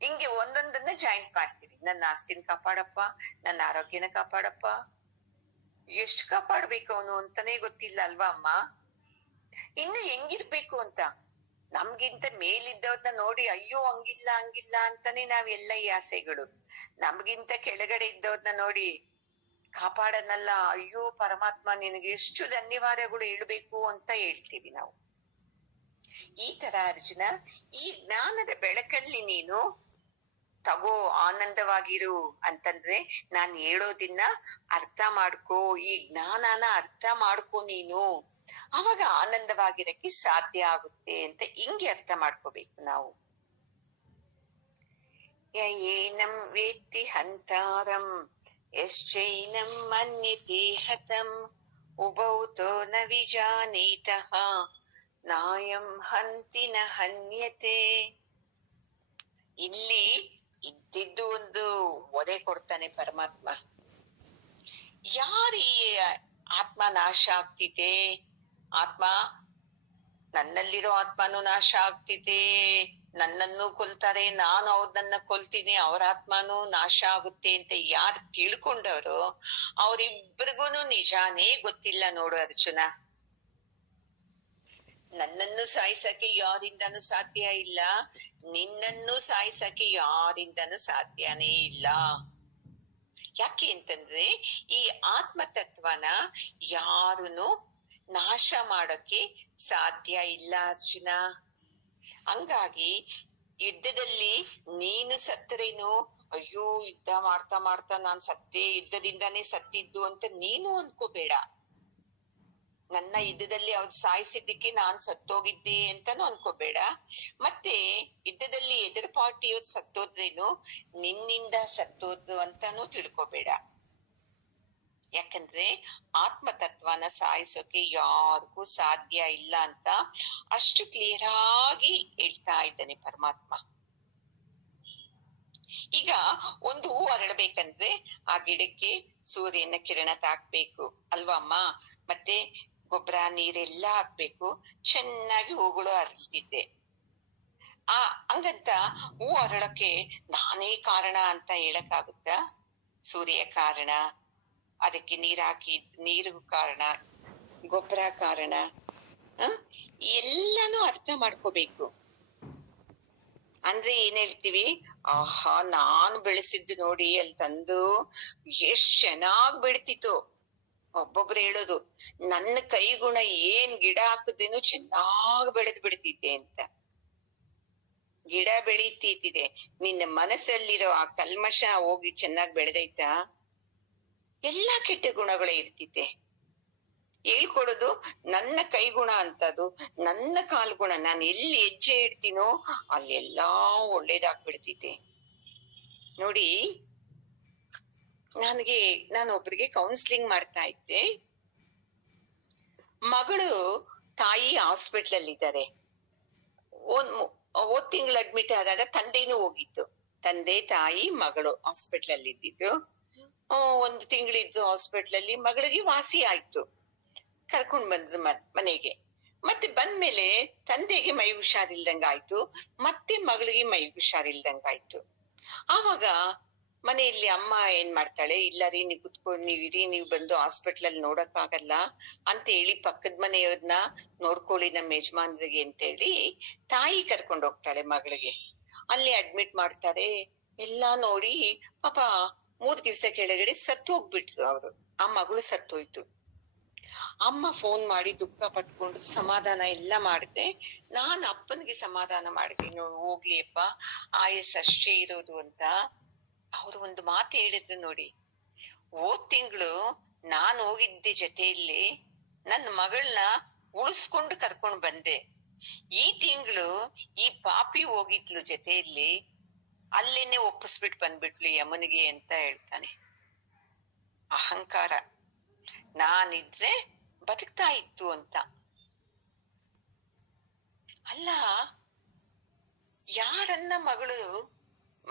ಹಿಂಗೆ ಒಂದೊಂದನ್ನ ಜಾಯಿನ್ ಮಾಡ್ತೀವಿ. ನನ್ನ ಆಸ್ತಿನ ಕಾಪಾಡಪ್ಪ, ನನ್ನ ಆರೋಗ್ಯನ ಕಾಪಾಡಪ್ಪ. ಎಷ್ಟು ಕಾಪಾಡ್ಬೇಕು ಅವನು ಅಂತಾನೆ ಗೊತ್ತಿಲ್ಲ ಅಲ್ವಾ ಅಮ್ಮ. ಇನ್ನು ಹೆಂಗಿರ್ಬೇಕು ಅಂತ, ನಮ್ಗಿಂತ ಮೇಲಿದ್ದವ್ರನ್ನ ನೋಡಿ ಅಯ್ಯೋ ಹಂಗಿಲ್ಲ ಹಂಗಿಲ್ಲ ಅಂತಾನೆ ನಾವೆಲ್ಲ ಈ ಆಸೆಗಳು. ನಮ್ಗಿಂತ ಕೆಳಗಡೆ ಇದ್ದವ್ರನ್ನ ನೋಡಿ ಕಾಪಾಡನಲ್ಲ, ಅಯ್ಯೋ ಪರಮಾತ್ಮ ನಿನಗೆ ಎಷ್ಟು ಧನ್ಯವಾದಗಳು ಹೇಳ್ಬೇಕು ಅಂತ ಹೇಳ್ತೀವಿ ನಾವು. ಈ ತರ ಅರ್ಜುನ, ಈ ಜ್ಞಾನದ ಬೆಳಕಲ್ಲಿ ನೀನು ತಗೋ, ಆನಂದವಾಗಿರು ಅಂತಂದ್ರೆ, ನಾನ್ ಹೇಳೋದನ್ನ ಅರ್ಥ ಮಾಡ್ಕೋ, ಈ ಜ್ಞಾನನ ಅರ್ಥ ಮಾಡ್ಕೋ ನೀನು, ಅವಾಗ ಆನಂದವಾಗಿರಕ್ಕೆ ಸಾಧ್ಯ ಆಗುತ್ತೆ ಅಂತ ಹಿಂಗೆ ಅರ್ಥ ಮಾಡ್ಕೋಬೇಕು ನಾವು. ಏನಂ ವೇತ್ತಿ ಹಂತಾರಂ ಯಶ್ಚೈನಂ ಮನ್ಯತೆ ಹತಂ ಉಭೌತೋ ನ ವಿಜಾನೀತಃ ನಾಯಂ ಹಂತಿ ನ ಹನ್ಯತೆ. ಇಲ್ಲಿ ಇದ್ದಿದ್ದು ಒಂದು ಒದೆ ಕೊಡ್ತಾನೆ ಪರಮಾತ್ಮ. ಯಾರೀ ಆತ್ಮ ನಾಶ ಆಗ್ತಿದೆ, ಆತ್ಮ ನನ್ನಲ್ಲಿರೋ ಆತ್ಮನೂ ನಾಶ ಆಗ್ತಿದೆ, ನನ್ನನ್ನು ಕೊಲ್ತಾರೆ, ನಾನು ಅವ್ರನ್ನ ಕೊಲ್ತೀನಿ, ಅವ್ರ ಆತ್ಮನೂ ನಾಶ ಆಗುತ್ತೆ ಅಂತ ಯಾರು ತಿಳ್ಕೊಂಡವ್ರು ಅವ್ರಿಬ್ರಿಗೂನು ನಿಜಾನೇ ಗೊತ್ತಿಲ್ಲ ನೋಡು ಅರ್ಜುನ. ನನ್ನನ್ನು ಸಾಯಿಸಕ್ಕೆ ಯಾರಿಂದನೂ ಸಾಧ್ಯ ಇಲ್ಲ, ನಿನ್ನನ್ನು ಸಾಯಿಸಕ್ಕೆ ಯಾರಿಂದನೂ ಸಾಧ್ಯನೇ ಇಲ್ಲ. ಯಾಕೆ ಅಂತಂದ್ರೆ ಈ ಆತ್ಮ ತತ್ವನ ಯಾರುನು ನಾಶ ಮಾಡೋಕೆ ಸಾಧ್ಯ ಇಲ್ಲ ಅರ್ಜುನ. ಹಂಗಾಗಿ ಯುದ್ಧದಲ್ಲಿ ನೀನು ಸತ್ತರೇನು, ಅಯ್ಯೋ ಯುದ್ಧ ಮಾಡ್ತಾ ಮಾಡ್ತಾ ನಾನ್ ಸತ್ತೇ, ಯುದ್ಧದಿಂದಾನೇ ಸತ್ತಿದ್ದು ಅಂತ ನೀನು ಅನ್ಕೋಬೇಡ. ನನ್ನ ಯುದ್ಧದಲ್ಲಿ ಅವ್ರು ಸಾಯಿಸಿದ್ದಕ್ಕೆ ನಾನ್ ಸತ್ತೋಗಿದ್ದೆ ಅಂತಾನು ಅನ್ಕೋಬೇಡ. ಮತ್ತೆ ಯುದ್ಧದಲ್ಲಿ ಎದುರು ಪಾರ್ಟಿಯವ್ರು ಸತ್ತೋದ್ರೇನು ನಿನ್ನಿಂದ ಸತ್ತೋದು ಅಂತಾನು ತಿಳ್ಕೊಬೇಡ. ಯಾಕಂದ್ರೆ ಆತ್ಮ ತತ್ವನ ಸಾಯಿಸೋಕೆ ಯಾರಿಗೂ ಸಾಧ್ಯ ಇಲ್ಲ ಅಂತ ಅಷ್ಟು ಕ್ಲಿಯರ್ ಆಗಿ ಹೇಳ್ತಾ ಇದ್ದಾನೆ ಪರಮಾತ್ಮ. ಈಗ ಒಂದು ಹೂ ಅರಳಬೇಕಂದ್ರೆ ಆ ಗಿಡಕ್ಕೆ ಸೂರ್ಯನ ಕಿರಣ ತಾಕ್ಬೇಕು ಅಲ್ವಾ ಅಮ್ಮ? ಮತ್ತೆ ಗೊಬ್ಬರ ನೀರೆಲ್ಲ ಹಾಕ್ಬೇಕು, ಚೆನ್ನಾಗಿ ಹೂಗಳು ಅರಳ್ತಿದ್ದೆ. ಹಂಗಂತ ಹೂ ಅರಳಕ್ಕೆ ನಾನೇ ಕಾರಣ ಅಂತ ಹೇಳಕ್ಕಾಗುತ್ತಾ? ಸೂರ್ಯ ಕಾರಣ, ಅದಕ್ಕೆ ನೀರು ಕಾರಣ, ಗೊಬ್ಬರ ಕಾರಣ. ಎಲ್ಲಾನು ಅರ್ಥ ಮಾಡ್ಕೋಬೇಕು. ಅಂದ್ರೆ ಏನ್ ಹೇಳ್ತೀವಿ, ಆಹಾ ನಾನು ಬೆಳೆಸಿದ್ದು ನೋಡಿ ಅಲ್ಲಿ ತಂದು ಎಷ್ಟ್ ಚೆನ್ನಾಗ್ ಬೆಳಿತಿತ್ತು. ಒಬ್ಬೊಬ್ರು ಹೇಳೋದು ನನ್ನ ಕೈಗುಣ ಏನ್ ಗಿಡ ಹಾಕದೇನು ಚೆನ್ನಾಗ್ ಬೆಳೆದ್ ಬಿಡ್ತಿದ್ದೆ ಅಂತ. ಗಿಡ ಬೆಳೀತಿದೆ, ನಿನ್ನ ಮನಸ್ಸಲ್ಲಿರೋ ಆ ಕಲ್ಮಶ ಹೋಗಿ ಚೆನ್ನಾಗ್ ಬೆಳೆದೈತಾ? ಎಲ್ಲಾ ಕೆಟ್ಟ ಗುಣಗಳೇ ಇರ್ತಿದೆ. ಹೇಳ್ಕೊಡೋದು ನನ್ನ ಕೈಗುಣ ಅಂತದು, ನನ್ನ ಕಾಲ್ಗುಣ, ನಾನು ಎಲ್ಲಿ ಹೆಜ್ಜೆ ಇಡ್ತೀನೋ ಅಲ್ಲೆಲ್ಲಾ ಒಳ್ಳೇದಾಗ್ಬಿಡ್ತಿದ್ದೆ. ನೋಡಿ, ನಾನು ಒಬ್ರಿಗೆ ಕೌನ್ಸಿಲಿಂಗ್ ಮಾಡ್ತಾ ಇದ್ದೆ. ಮಗಳು ತಾಯಿ ಹಾಸ್ಪಿಟ್ಲ್ ಅಲ್ಲಿ ಇದ್ದಾರೆ. ಹೋದ್ ತಿಂಗಳು ಅಡ್ಮಿಟ್ ಆದಾಗ ತಂದೆನೂ ಹೋಗಿತ್ತು. ತಂದೆ ತಾಯಿ ಮಗಳು ಹಾಸ್ಪಿಟ್ಲ್ ಅಲ್ಲಿ ಇದ್ದಿದ್ದು. 1 ತಿಂಗಳಿದ್ದು ಹಾಸ್ಪಿಟ್ಲ್ ಅಲ್ಲಿ. ಮಗಳಿಗೆ ವಾಸಿ ಆಯ್ತು, ಕರ್ಕೊಂಡ್ ಬಂದ್ರು ಮನೆಗೆ. ಮತ್ತೆ ಬಂದ್ಮೇಲೆ ತಂದೆಗೆ ಮೈ ಹುಷಾರಿಲ್ದಂಗಾಯ್ತು, ಮತ್ತೆ ಮಗಳಿಗೆ ಮೈ ಹುಷಾರಿಲ್ದಂಗಾಯ್ತು. ಆವಾಗ ಮನೆಯಲ್ಲಿ ಅಮ್ಮ ಏನ್ ಮಾಡ್ತಾಳೆ, ಇಲ್ಲ ರೀ ನೀವ್ ಕುತ್ಕೊಂಡ್ ನೀವಿರಿ, ನೀವ್ ಬಂದು ಹಾಸ್ಪಿಟ್ಲ್ ಅಲ್ಲಿ ನೋಡಕ್ ಆಗಲ್ಲ ಅಂತ ಹೇಳಿ ಪಕ್ಕದ ಮನೆಯವ್ರನ್ನ ನೋಡ್ಕೊಳ್ಳಿ ನಮ್ಮ ಯಜಮಾನ್ರಿಗೆ ಅಂತ ಹೇಳಿ ತಾಯಿ ಕರ್ಕೊಂಡ್ ಹೋಗ್ತಾಳೆ ಮಗಳಿಗೆ. ಅಲ್ಲಿ ಅಡ್ಮಿಟ್ ಮಾಡ್ತಾರೆ. ಎಲ್ಲಾ ನೋಡಿ ಪಾಪ 3 ದಿವ್ಸ ಕೆಳಗಡೆ ಸತ್ತು ಹೋಗ್ಬಿಟ್ರು ಅವ್ರು. ಆ ಮಗಳು ಸತ್ತೋಯ್ತು. ಅಮ್ಮ ಫೋನ್ ಮಾಡಿ ದುಃಖ ಪಟ್ಕೊಂಡು ಸಮಾಧಾನ ಎಲ್ಲ ಮಾಡಿದೆ. ನಾನ್ ಅಪ್ಪನಿಗೆ ಸಮಾಧಾನ ಮಾಡಿದೆ, ಹೋಗ್ಲಿ ಅಪ್ಪ ಆಯಸ್ ಅಷ್ಟೇ ಇರೋದು ಅಂತ. ಅವ್ರು ಒಂದು ಮಾತು ಹೇಳಿದ್ರು ನೋಡಿ, ಹೋದ್ ತಿಂಗಳು ನಾನ್ ಹೋಗಿದ್ದೆ ಜೊತೆಯಲ್ಲಿ, ನನ್ನ ಮಗಳನ್ನ ಉಳಿಸ್ಕೊಂಡು ಕರ್ಕೊಂಡ್ ಬಂದೆ. ಈ ತಿಂಗಳು ಈ ಪಾಪಿ ಹೋಗಿದ್ಲು ಜೊತೆಯಲ್ಲಿ, ಅಲ್ಲೇನೆ ಒಪ್ಪಿಸ್ಬಿಟ್ಟು ಬಂದ್ಬಿಟ್ಲು ಯಮನಿಗೆ ಅಂತ ಹೇಳ್ತಾನೆ. ಅಹಂಕಾರ. ನಾನಿದ್ರೆ ಬದುಕ್ತಾ ಇತ್ತು ಅಂತ. ಅಲ್ಲ, ಯಾರನ್ನ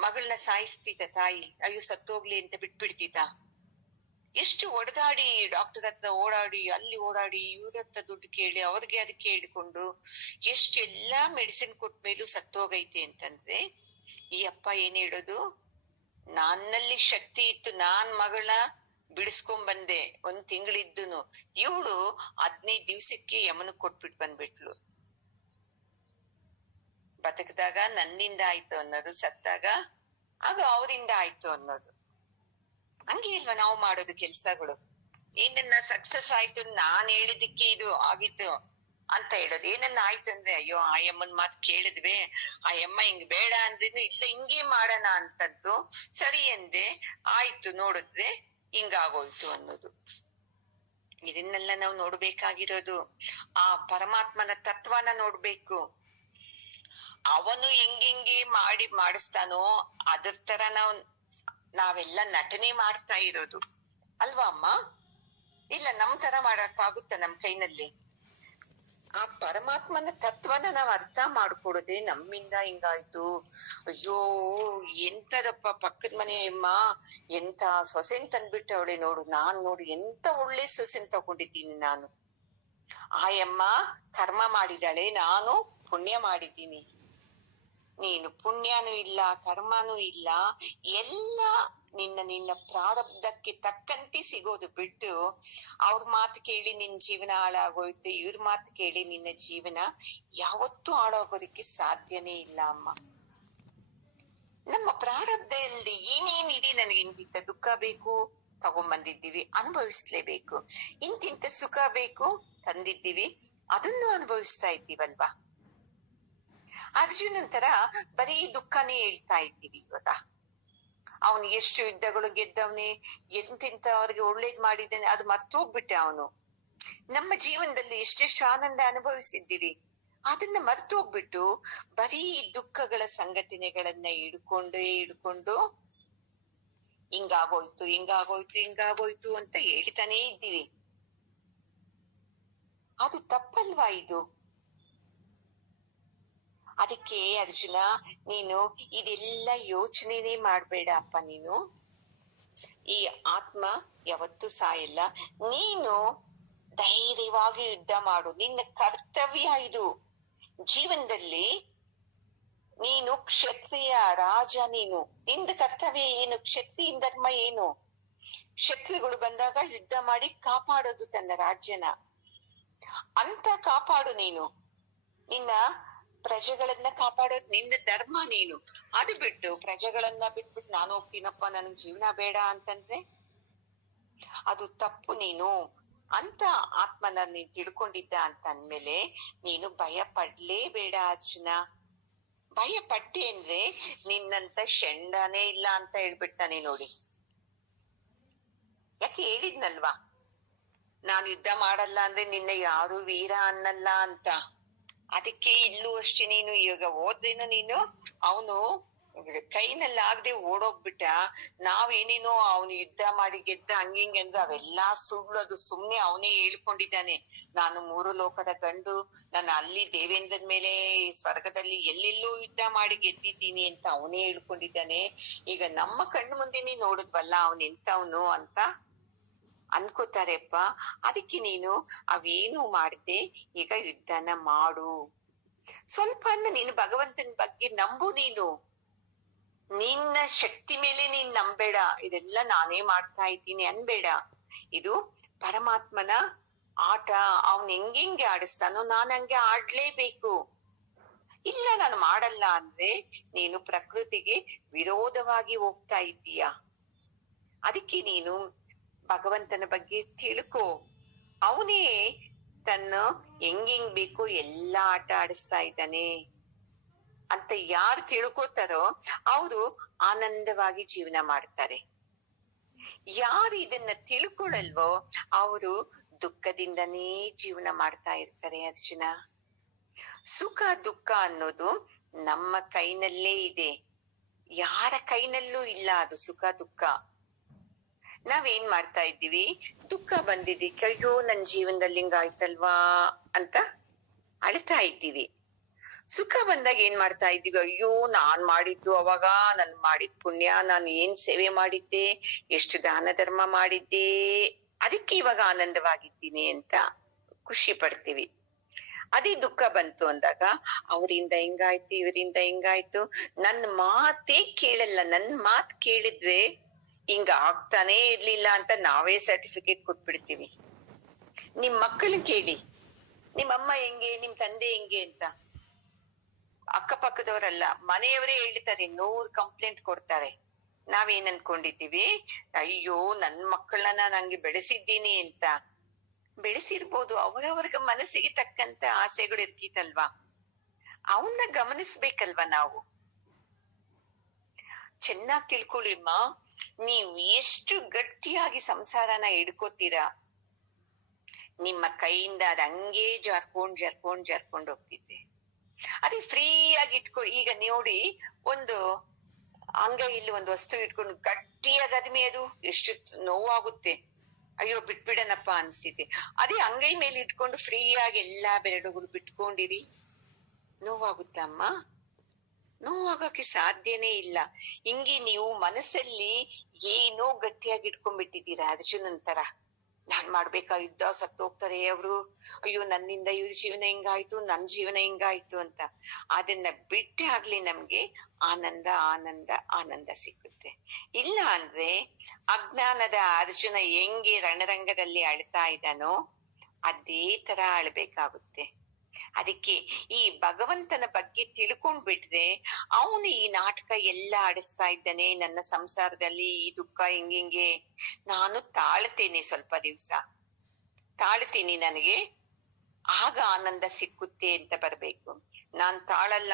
ಮಗಳನ್ನ ಸಾಯಿಸ್ತಿದ್ದ ತಾಯಿ, ಅಯ್ಯೋ ಸತ್ತೋಗ್ಲಿ ಅಂತ ಬಿಟ್ಬಿಡ್ತಿದ್ದ? ಎಷ್ಟು ಒಡೆದಾಡಿ ಡಾಕ್ಟರ್ ಹತ್ರ ಓಡಾಡಿ, ಅಲ್ಲಿ ಓಡಾಡಿ, ಇವ್ರ ಹತ್ರ ದುಡ್ಡು ಕೇಳಿ, ಅವ್ರಿಗೆ ಅದಕ್ಕೆ ಹೇಳಿಕೊಂಡು ಎಷ್ಟೆಲ್ಲಾ ಮೆಡಿಸಿನ್ ಕೊಟ್ಮೇಲೂ ಸತ್ತೋಗೈತೆ ಅಂತಂದ್ರೆ ಈ ಅಪ್ಪ ಏನ್ ಹೇಳೋದು, ನನ್ನಲ್ಲಿ ಶಕ್ತಿ ಇತ್ತು, ನಾನ್ ಮಗಳನ್ನ ಬಿಡಿಸ್ಕೊಂಡ್ ಬಂದೆ 1 ತಿಂಗಳಿದ್ದುನು. ಇವಳು 15 ದಿವ್ಸಕ್ಕೆ ಯಮನ ಕೊಟ್ಬಿಟ್ಟು ಬಂದ್ಬಿಟ್ಲು. ಬದುಕದಾಗ ನನ್ನಿಂದ ಆಯ್ತು ಅನ್ನೋದು, ಸತ್ತಾಗ ಆಗ ಅವರಿಂದ ಆಯ್ತು ಅನ್ನೋದು. ಹಂಗೆ ಇಲ್ವಾ ನಾವು ಮಾಡೋದು ಕೆಲ್ಸಗಳು? ಏನನ್ನ ಸಕ್ಸಸ್ ಆಯ್ತು, ನಾನ್ ಹೇಳಿದಕ್ಕೆ ಇದು ಆಗಿತ್ತು ಅಂತ ಹೇಳೋದು. ಏನನ್ನ ಆಯ್ತು ಅಂದ್ರೆ, ಅಯ್ಯೋ ಆ ಯಮ್ಮನ್ ಮಾತು ಕೇಳಿದ್ವಿ, ಆ ಯಮ್ಮ ಹಿಂಗ್ ಬೇಡ ಅಂದ್ರೇನು ಇಲ್ಲ ಹಿಂಗೆ ಮಾಡೋಣ ಅಂತದ್ದು, ಸರಿ ಎಂದೆ, ಆಯ್ತು ನೋಡಿದ್ರೆ ಹಿಂಗಾಗೋಯ್ತು ಅನ್ನೋದು. ಇದನ್ನೆಲ್ಲ ನಾವು ನೋಡ್ಬೇಕಾಗಿರೋದು. ಆ ಪರಮಾತ್ಮನ ತತ್ವನ ನೋಡ್ಬೇಕು. ಅವನು ಹೆಂಗೆ ಮಾಡಿಸ್ತಾನೋ ಅದ್ರ ತರ ನಾವೆಲ್ಲ ನಟನೆ ಮಾಡ್ತಾ ಇರೋದು ಅಲ್ವಾ ಅಮ್ಮ? ಇಲ್ಲ ನಮ್ ತರ ಮಾಡಕ್ಕಾಗುತ್ತ ನಮ್ ಕೈನಲ್ಲಿ? ಆ ಪರಮಾತ್ಮನ ತತ್ವನ ನಾವ್ ಅರ್ಥ ಮಾಡ್ಕೊಡೋದೆ ನಮ್ಮಿಂದ ಹಿಂಗಾಯ್ತು. ಅಯ್ಯೋ ಎಂತದಪ್ಪ, ಪಕ್ಕದ ಮನೆ ಅಮ್ಮ ಎಂತ ಸೊಸೆನ್ ತಂದ್ಬಿಟ್ಟವಳೆ ನೋಡು, ನಾನ್ ನೋಡಿ ಎಂತ ಒಳ್ಳೆ ಸೊಸೆನ್ ತಗೊಂಡಿದ್ದೀನಿ ನಾನು. ಆ ಅಮ್ಮ ಕರ್ಮ ಮಾಡಿದಾಳೆ, ನಾನು ಪುಣ್ಯ ಮಾಡಿದ್ದೀನಿ. ನೀನು ಪುಣ್ಯನೂ ಇಲ್ಲ, ಕರ್ಮನೂ ಇಲ್ಲ, ಎಲ್ಲ ನಿನ್ನ ಪ್ರಾರಬ್ಧಕ್ಕೆ ತಕ್ಕಂತೆ ಸಿಗೋದು ಬಿಟ್ಟು ಅವ್ರ ಮಾತು ಕೇಳಿ ನಿನ್ ಜೀವನ ಹಾಳಾಗೋಯ್ತು, ಇವ್ರ ಮಾತು ಕೇಳಿ ನಿನ್ನ ಜೀವನ ಯಾವತ್ತೂ ಹಾಳಾಗೋದಕ್ಕೆ ಸಾಧ್ಯನೇ ಇಲ್ಲ ಅಮ್ಮ. ನಮ್ಮ ಪ್ರಾರಬ್ಧದಲ್ಲಿ ಏನೇನಿದೆ, ನನಗೆ ಇಂತಿಂತ ದುಃಖ ಬೇಕು ತಗೊಂಡ್ಬಂದಿದ್ದೀವಿ, ಅನುಭವಿಸ್ಲೇಬೇಕು. ಇಂತಿಂತ ಸುಖ ಬೇಕು ತಂದಿದ್ದೀವಿ, ಅದನ್ನು ಅನುಭವಿಸ್ತಾ ಇದ್ದೀವಲ್ವಾ. ಅರ್ಜುನನ್ ತರ ಬರೀ ದುಃಖನೇ ಹೇಳ್ತಾ ಇದ್ದೀವಿ ಇವಾಗ. ಅವನು ಎಷ್ಟು ಯುದ್ಧಗಳು ಗೆದ್ದವನೇ, ಎಂತೆಂತವ್ರಿಗೆ ಒಳ್ಳೇದ್ ಮಾಡಿದ್ದಾನೆ, ಅದು ಮರ್ತೋಗ್ಬಿಟ್ಟೆ ಅವನು. ನಮ್ಮ ಜೀವನದಲ್ಲಿ ಎಷ್ಟೆಷ್ಟು ಆನಂದ ಅನುಭವಿಸಿದ್ದೀವಿ, ಅದನ್ನ ಮರ್ತೋಗ್ಬಿಟ್ಟು ಬರೀ ದುಃಖಗಳ ಸಂಘಟನೆಗಳನ್ನ ಹಿಡ್ಕೊಂಡು ಹಿಂಗಾಗೋಯ್ತು ಅಂತ ಹೇಳ್ತಾನೇ ಇದ್ದೀವಿ. ಅದು ತಪ್ಪಲ್ವಾ ಇದು? ಅದಕ್ಕೆ ಅರ್ಜುನ, ನೀನು ಇದೆಲ್ಲ ಯೋಚನೆನೇ ಮಾಡ್ಬೇಡ ಅಪ್ಪ. ನೀನು ಈ ಆತ್ಮ ಯಾವತ್ತೂ ಸಾಯಲ್ಲ. ನೀನು ಧೈರ್ಯವಾಗಿ ಯುದ್ಧ ಮಾಡು, ನಿನ್ನ ಕರ್ತವ್ಯ ಇದು ಜೀವನದಲ್ಲಿ. ನೀನು ಕ್ಷತ್ರಿಯ ರಾಜ, ನಿಂದ ಕರ್ತವ್ಯ ಏನು? ಕ್ಷತ್ರಿಯನ ಧರ್ಮ ಏನು? ಶತ್ರುಗಳು ಬಂದಾಗ ಯುದ್ಧ ಮಾಡಿ ಕಾಪಾಡೋದು ತನ್ನ ರಾಜ್ಯನ ಅಂತ ಕಾಪಾಡು. ನೀನು ನಿನ್ನ ಪ್ರಜೆಗಳನ್ನ ಕಾಪಾಡೋದು ನಿನ್ನ ಧರ್ಮ. ನೀನು ಅದು ಬಿಟ್ಟು ಪ್ರಜೆಗಳನ್ನ ಬಿಟ್ಬಿಟ್ಟು ನಾನು ಹೋಗ್ತೀನಪ್ಪ, ನನ್ಗ್ ಜೀವನ ಬೇಡ ಅಂತಂದ್ರೆ ಅದು ತಪ್ಪು. ನೀನು ಅಂತ ಆತ್ಮನ ನೀನ್ ತಿಳ್ಕೊಂಡಿದ್ದ ಅಂತ ಅಂದ್ಮೇಲೆ ನೀನು ಭಯ ಪಡ್ಲೇಬೇಡ ಅರ್ಜುನ. ಭಯ ಪಟ್ಟೆ ಅಂದ್ರೆ ನಿನ್ನಂತ ಷಂಡನೇ ಇಲ್ಲ ಅಂತ ಹೇಳ್ಬಿಡ್ತಾನೆ ನೋಡಿ. ಯಾಕೆ ಹೇಳಿದ್ನಲ್ವಾ, ನಾನು ಯುದ್ಧ ಮಾಡಲ್ಲ ಅಂದ್ರೆ ನಿನ್ನ ಯಾರು ವೀರ ಅನ್ನಲ್ಲ ಅಂತ. ಅದಕ್ಕೆ ಇಲ್ಲೂ ಅಷ್ಟೇ, ನೀನು ಇವಾಗ ಓದೇನು ನೀನು ಅವನು ಕೈನಲ್ಲಿ ಆಗದೆ ಓಡೋಗ್ಬಿಟ್ಟ. ನಾವೇನೇನೋ ಅವನು ಯುದ್ಧ ಮಾಡಿ ಗೆದ್ದ ಹಂಗಿಂಗೆ ಅಂದ್ರೆ ಅವೆಲ್ಲಾ ಸುಳ್ಳು. ಅದು ಸುಮ್ನೆ ಅವನೇ ಹೇಳ್ಕೊಂಡಿದ್ದಾನೆ. ನಾನು 3 ಲೋಕದ ಗಂಡು, ನಾನು ಅಲ್ಲಿ ದೇವೇಂದ್ರನ ಮೇಲೆ ಸ್ವರ್ಗದಲ್ಲಿ ಎಲ್ಲೆಲ್ಲೋ ಯುದ್ಧ ಮಾಡಿ ಗೆದ್ದಿದ್ದೀನಿ ಅಂತ ಅವನೇ ಹೇಳ್ಕೊಂಡಿದ್ದಾನೆ. ಈಗ ನಮ್ಮ ಕಣ್ಣು ಮುಂದೆನೆ ನೋಡಿದ್ವಲ್ಲ ಅವನ್ ಎಂತವನು ಅಂತ ಅನ್ಕೋತಾರೆಪ್ಪ. ಅದಕ್ಕೆ ನೀನು ಅವೇನು ಮಾಡದೆ ಈಗ ಯುದ್ಧನ ಮಾಡು. ಸ್ವಲ್ಪ ನೀನು ಭಗವಂತನ ಬಗ್ಗೆ ನಂಬು. ನೀನು ನಿನ್ನ ಶಕ್ತಿ ಮೇಲೆ ನೀನ್ ನಂಬೇಡ, ಇದೆಲ್ಲ ನಾನೇ ಮಾಡ್ತಾ ಇದ್ದೀನಿ ಅನ್ಬೇಡ. ಇದು ಪರಮಾತ್ಮನ ಆಟ. ಅವನ್ ಹೆಂಗೆ ಆಡಿಸ್ತಾನೋ ನಾನ್ ಹಂಗೆ ಆಡ್ಲೇಬೇಕು. ಇಲ್ಲ ನಾನು ಮಾಡಲ್ಲ ಅಂದ್ರೆ ನೀನು ಪ್ರಕೃತಿಗೆ ವಿರೋಧವಾಗಿ ಹೋಗ್ತಾ ಇದ್ದೀಯ. ಅದಕ್ಕೆ ನೀನು ಭಗವಂತನ ಬಗ್ಗೆ ತಿಳ್ಕೊ. ಅವನೇ ತನ್ನ ಹೆಂಗ್ ಬೇಕೋ ಎಲ್ಲಾ ಆಟ ಆಡಿಸ್ತಾ ಇದ್ದಾನೆ ಅಂತ ಯಾರು ತಿಳ್ಕೋತಾರೋ ಅವರು ಆನಂದವಾಗಿ ಜೀವನ ಮಾಡ್ತಾರೆ. ಯಾರು ಇದನ್ನ ತಿಳ್ಕೊಳಲ್ವೋ ಅವರು ದುಃಖದಿಂದನೇ ಜೀವನ ಮಾಡ್ತಾ ಇರ್ತಾರೆ ಅರ್ಜುನ. ಸುಖ ದುಃಖ ಅನ್ನೋದು ನಮ್ಮ ಕೈನಲ್ಲೇ ಇದೆ, ಯಾರ ಕೈನಲ್ಲೂ ಇಲ್ಲ ಅದು ಸುಖ ದುಃಖ. ನಾವೇನ್ ಮಾಡ್ತಾ ಇದ್ದೀವಿ, ದುಃಖ ಬಂದಿದ್ದಕ್ಕೆ ಅಯ್ಯೋ ನನ್ ಜೀವನದಲ್ಲಿ ಹಿಂಗಾಯ್ತಲ್ವಾ ಅಂತ ಅಳ್ತಾ ಇದ್ದೀವಿ. ಸುಖ ಬಂದಾಗ ಏನ್ ಮಾಡ್ತಾ ಇದ್ದೀವಿ, ಅಯ್ಯೋ ನಾನ್ ಮಾಡಿದ್ದು ಅವಾಗ ನನ್ ಮಾಡಿದ ಪುಣ್ಯ, ನಾನು ಏನ್ ಸೇವೆ ಮಾಡಿದ್ದೆ, ಎಷ್ಟು ದಾನ ಧರ್ಮ ಮಾಡಿದ್ದೆ, ಅದಕ್ಕೆ ಇವಾಗ ಆನಂದವಾಗಿದ್ದೀನಿ ಅಂತ ಖುಷಿ ಪಡ್ತೀವಿ. ಅದೇ ದುಃಖ ಬಂತು ಅಂದಾಗ ಅವರಿಂದ ಹಿಂಗಾಯ್ತು ಇವರಿಂದ ಹಿಂಗಾಯ್ತು, ನನ್ ಮಾತೇ ಕೇಳಲ್ಲ, ನನ್ ಮಾತ್ ಕೇಳಿದ್ರೆ ಹಿಂಗ ಆಗ್ತಾನೇ ಇರ್ಲಿಲ್ಲ ಅಂತ ನಾವೇ ಸರ್ಟಿಫಿಕೇಟ್ ಕೊಟ್ಬಿಡ್ತೀವಿ. ನಿಮ್ ಮಕ್ಕಳು ಕೇಳಿ, ನಿಮ್ಮಮ್ಮ ಹೆಂಗೆ, ನಿಮ್ ತಂದೆ ಹೆಂಗೆ ಅಂತ. ಅಕ್ಕಪಕ್ಕದವರಲ್ಲ, ಮನೆಯವರೇ ಹೇಳ್ತಾರೆ, 100 ಕಂಪ್ಲೇಂಟ್ ಕೊಡ್ತಾರೆ. ನಾವೇನ್ ಅನ್ಕೊಂಡಿದ್ದೀವಿ, ಅಯ್ಯೋ ನನ್ ಮಕ್ಕಳನ್ನ ನಂಗೆ ಬೆಳೆಸಿದ್ದೀನಿ ಅಂತ. ಬೆಳೆಸಿರ್ಬೋದು, ಅವರವ್ರಿಗೆ ಮನಸ್ಸಿಗೆ ತಕ್ಕಂತ ಆಸೆಗಳು ಇರ್ಕಿತಲ್ವಾ, ಅವನ್ನ ಗಮನಿಸ್ಬೇಕಲ್ವಾ ನಾವು. ಚೆನ್ನಾಗಿ ತಿಳ್ಕೊಳ್ಳಿಮ್ಮ, ನೀವು ಎಷ್ಟು ಗಟ್ಟಿಯಾಗಿ ಸಂಸಾರನ ಹಿಡ್ಕೋತೀರಾ, ನಿಮ್ಮ ಕೈಯಿಂದ ಅದ್ ಹಂಗೇ ಜರ್ಕೊಂಡ್ ಹೋಗ್ತಿದ್ದೆ. ಅದೇ ಫ್ರೀ ಆಗಿ ಇಟ್ಕೊ. ಈಗ ನೋಡಿ, ಒಂದು ಅಂಗೈಯಲ್ಲಿ ಒಂದು ವಸ್ತು ಇಟ್ಕೊಂಡು ಗಟ್ಟಿಯಾಗಿ ಅದ್ಮೆ ಅದು ಎಷ್ಟು ನೋವಾಗುತ್ತೆ, ಅಯ್ಯೋ ಬಿಟ್ಬಿಡನಪ್ಪ ಅನ್ಸಿದೆ. ಅದೇ ಅಂಗೈ ಮೇಲೆ ಇಟ್ಕೊಂಡು ಫ್ರೀ ಆಗಿ ಎಲ್ಲಾ ಬೆರಳುಗಳು ಬಿಟ್ಕೊಂಡಿರಿ, ನೋವಾಗುತ್ತಮ್ಮ? ನೋವಾಗಕ್ಕೆ ಸಾಧ್ಯನೇ ಇಲ್ಲ. ಹಿಂಗೆ ನೀವು ಮನಸ್ಸಲ್ಲಿ ಏನೋ ಗಟ್ಟಿಯಾಗಿ ಇಟ್ಕೊಂಡ್ಬಿಟ್ಟಿದ್ದೀರಾ ಅರ್ಜುನನ್ ತರ. ನಾನ್ ಮಾಡ್ಬೇಕಾ ಯುದ್ಧ, ಸತ್ತೋಗ್ತಾರೆ ಅವರು, ಅಯ್ಯೋ ನನ್ನಿಂದ ಇವ್ರ ಜೀವನ ಹಿಂಗಾಯ್ತು, ನನ್ ಜೀವನ ಹಿಂಗಾಯ್ತು ಅಂತ. ಅದನ್ನ ಬಿಟ್ಟೆ ಆಗ್ಲಿ ನಮ್ಗೆ ಆನಂದ ಆನಂದ ಆನಂದ ಸಿಕ್ಕುತ್ತೆ. ಇಲ್ಲ ಅಂದ್ರೆ ಅಜ್ಞಾನದ ಅರ್ಜುನ ಹೆಂಗೆ ರಣರಂಗದಲ್ಲಿ ಅಳ್ತಾ ಇದ್ದಾನೋ ಅದೇ ತರ ಅಳ್ಬೇಕಾಗುತ್ತೆ. ಅದಕ್ಕೆ ಈ ಭಗವಂತನ ಬಗ್ಗೆ ತಿಳ್ಕೊಂಡ್ಬಿಟ್ರೆ ಅವನು ಈ ನಾಟಕ ಎಲ್ಲ ಆಡಿಸ್ತಾ ಇದ್ದಾನೆ, ನನ್ನ ಸಂಸಾರದಲ್ಲಿ ಈ ದುಃಖ ಹಿಂಗಿಂಗೆ ನಾನು ತಾಳ್ತೇನೆ, ಸ್ವಲ್ಪ ದಿವ್ಸ ತಾಳ್ತೀನಿ, ನನಗೆ ಆಗ ಆನಂದ ಸಿಕ್ಕುತ್ತೆ ಅಂತ ಬರ್ಬೇಕು. ನಾನ್ ತಾಳಲ್ಲ,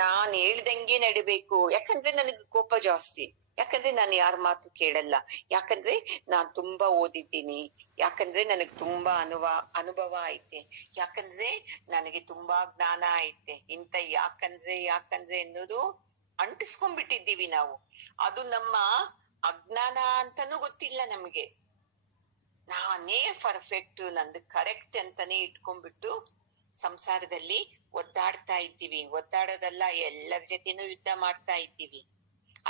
ನಾನ್ ಹೇಳ್ದಂಗೆ ನಡಿಬೇಕು, ಯಾಕಂದ್ರೆ ನನಗೆ ಕೋಪ ಜಾಸ್ತಿ, ಯಾಕಂದ್ರೆ ನಾನು ಯಾರ ಮಾತು ಕೇಳಲ್ಲ, ಯಾಕಂದ್ರೆ ನಾನ್ ತುಂಬಾ ಓದಿದ್ದೀನಿ, ಯಾಕಂದ್ರೆ ನನಗ್ ತುಂಬಾ ಅನುಭವ ಐತೆ, ಯಾಕಂದ್ರೆ ನನಗೆ ತುಂಬಾ ಜ್ಞಾನ ಐತೆ. ಇಂತ ಯಾಕಂದ್ರೆ ಅನ್ನೋದು ಅಂಟಿಸ್ಕೊಂಡ್ಬಿಟ್ಟಿದ್ದೀವಿ ನಾವು. ಅದು ನಮ್ಮ ಅಜ್ಞಾನ ಅಂತಾನೂ ಗೊತ್ತಿಲ್ಲ ನಮ್ಗೆ. ನಾನೇ ಪರ್ಫೆಕ್ಟ್, ನಂದು ಕರೆಕ್ಟ್ ಅಂತಾನೆ ಇಟ್ಕೊಂಡ್ಬಿಟ್ಟು ಸಂಸಾರದಲ್ಲಿ ಒದ್ದಾಡ್ತಾ ಇದ್ದೀವಿ. ಒದ್ದಾಡೋದಲ್ಲ, ಎಲ್ಲರ ಜೊತೆನೂ ಯುದ್ಧ ಮಾಡ್ತಾ ಇದ್ದೀವಿ.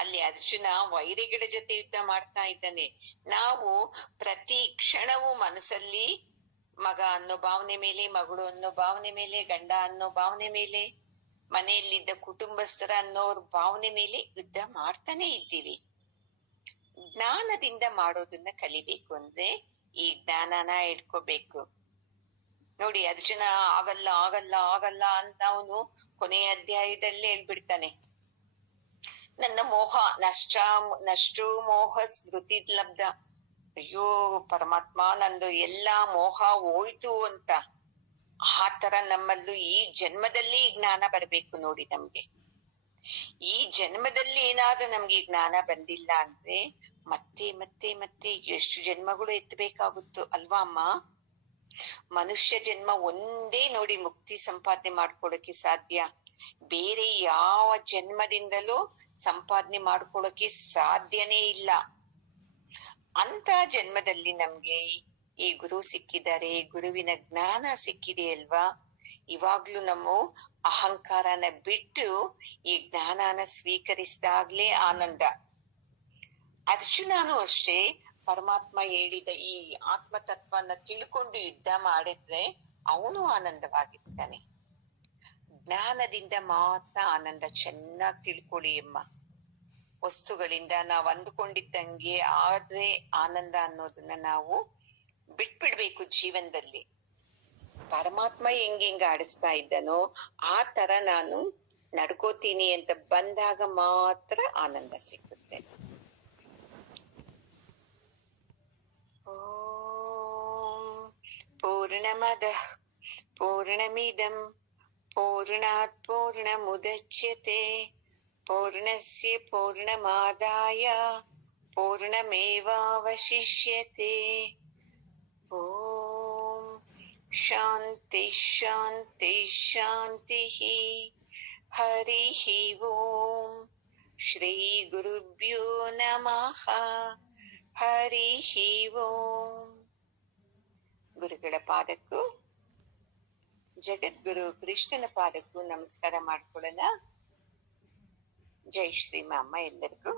ಅಲ್ಲಿ ಅರ್ಜುನ ವೈರಿಗಳ ಜೊತೆ ಯುದ್ಧ ಮಾಡ್ತಾ ಇದ್ದಾನೆ. ನಾವು ಪ್ರತಿ ಕ್ಷಣವೂ ಮನಸ್ಸಲ್ಲಿ ಮಗ ಅನ್ನೋ ಭಾವನೆ ಮೇಲೆ, ಮಗಳು ಅನ್ನೋ ಭಾವನೆ ಮೇಲೆ, ಗಂಡ ಅನ್ನೋ ಭಾವನೆ ಮೇಲೆ, ಮನೆಯಲ್ಲಿದ್ದ ಕುಟುಂಬಸ್ಥರ ಅನ್ನೋರ್ ಭಾವನೆ ಮೇಲೆ ಯುದ್ಧ ಮಾಡ್ತಾನೆ ಇದ್ದೀವಿ. ಜ್ಞಾನದಿಂದ ಮಾಡೋದನ್ನ ಕಲಿಬೇಕು ಅಂದ್ರೆ ಈ ಜ್ಞಾನನ ಇಟ್ಕೋಬೇಕು. ನೋಡಿ, ಅರ್ಜುನ ಆಗಲ್ಲ ಆಗಲ್ಲ ಆಗಲ್ಲ ಅಂತ ಅವನು ಕೊನೆಯ ಅಧ್ಯಾಯದಲ್ಲೇ ಹೇಳ್ಬಿಡ್ತಾನೆ, ನನ್ನ ಮೋಹ ನಷ್ಟು ಮೋಹ ಸ್ಮೃತಿ ಲಬ್ಧ. ಅಯ್ಯೋ ಪರಮಾತ್ಮ, ನಂದು ಎಲ್ಲಾ ಮೋಹ ಹೋಯ್ತು ಅಂತ. ಆ ತರ ನಮ್ಮಲ್ಲೂ ಈ ಜನ್ಮದಲ್ಲಿ ಜ್ಞಾನ ಬರ್ಬೇಕು ನೋಡಿ ನಮ್ಗೆ. ಈ ಜನ್ಮದಲ್ಲಿ ಏನಾದ್ರೂ ನಮ್ಗೆ ಜ್ಞಾನ ಬಂದಿಲ್ಲ ಅಂದ್ರೆ ಮತ್ತೆ ಮತ್ತೆ ಮತ್ತೆ ಎಷ್ಟು ಜನ್ಮಗಳು ಎತ್ತಬೇಕಾಗುತ್ತೋ ಅಲ್ವಾ ಅಮ್ಮ? ಮನುಷ್ಯ ಜನ್ಮ ಒಂದೇ ನೋಡಿ ಮುಕ್ತಿ ಸಂಪಾದನೆ ಮಾಡ್ಕೊಳಕ್ಕೆ ಸಾಧ್ಯ. ಬೇರೆ ಯಾವ ಜನ್ಮದಿಂದಲೂ ಸಂಪಾದನೆ ಮಾಡ್ಕೊಳಕ್ಕೆ ಸಾಧ್ಯನೇ ಇಲ್ಲ. ಅಂತ ಜನ್ಮದಲ್ಲಿ ನಮ್ಗೆ ಈ ಗುರು ಸಿಕ್ಕಿದ್ದಾರೆ, ಗುರುವಿನ ಜ್ಞಾನ ಸಿಕ್ಕಿದೆ ಅಲ್ವಾ? ಇವಾಗ್ಲೂ ನಮ್ಮ ಅಹಂಕಾರನ ಬಿಟ್ಟು ಈ ಜ್ಞಾನನ ಸ್ವೀಕರಿಸಿದಾಗ್ಲೇ ಆನಂದ. ಅರ್ಜುನನು ಅಷ್ಟೇ ಪರಮಾತ್ಮ ಹೇಳಿದ ಈ ಆತ್ಮತತ್ವನ ತಿಳ್ಕೊಂಡು ಯುದ್ಧ ಮಾಡಿದ್ರೆ ಅವನು ಆನಂದವಾಗಿರ್ತಾನೆ. ಜ್ಞಾನದಿಂದ ಮಾತ್ರ ಆನಂದ. ಚೆನ್ನಾಗಿ ತಿಳ್ಕೊಳ್ಳಿ ಅಮ್ಮ. ವಸ್ತುಗಳಿಂದ ನಾವ್ ಅಂದುಕೊಂಡಿದ್ದಂಗೆ ಆದ್ರೆ ಆನಂದ ಅನ್ನೋದನ್ನ ನಾವು ಬಿಟ್ಬಿಡ್ಬೇಕು ಜೀವನದಲ್ಲಿ. ಪರಮಾತ್ಮ ಹೆಂಗ್ ಆಡಿಸ್ತಾ ಇದ್ದಾನೋ ಆ ತರ ನಾನು ನಡ್ಕೋತೀನಿ ಅಂತ ಬಂದಾಗ ಮಾತ್ರ ಆನಂದ ಸಿಗುತ್ತೆ. ಓಂ ಪೂರ್ಣಮದಃ ಪೂರ್ಣಮಿದಂ ಪೂರ್ಣಾತ್ ಪೂರ್ಣಮುದಚ್ಯತೆ ಪೂರ್ಣಸ್ಯ ಪೂರ್ಣಮಾದಾಯ ಪೂರ್ಣಮೇವಾವಶಿಷ್ಯತೆ. ಓಂ ಶಾಂತಿ ಶಾಂತಿ ಶಾಂತಿ. ಹರಿ ಓಂ ಶ್ರೀ ಗುರುಭ್ಯೋ ನಮಃ. ಹರಿ ಓಂ. ಗುರುಗಳ ಪಾದಕ್ಕೂ ಜಗದ್ಗುರು ಕೃಷ್ಣನ ಪಾದಕ್ಕೂ ನಮಸ್ಕಾರ ಮಾಡ್ಕೊಳ್ಳೋಣ. ಜೈ ಶ್ರೀ ಅಮ್ಮ ಎಲ್ಲರಿಗೂ.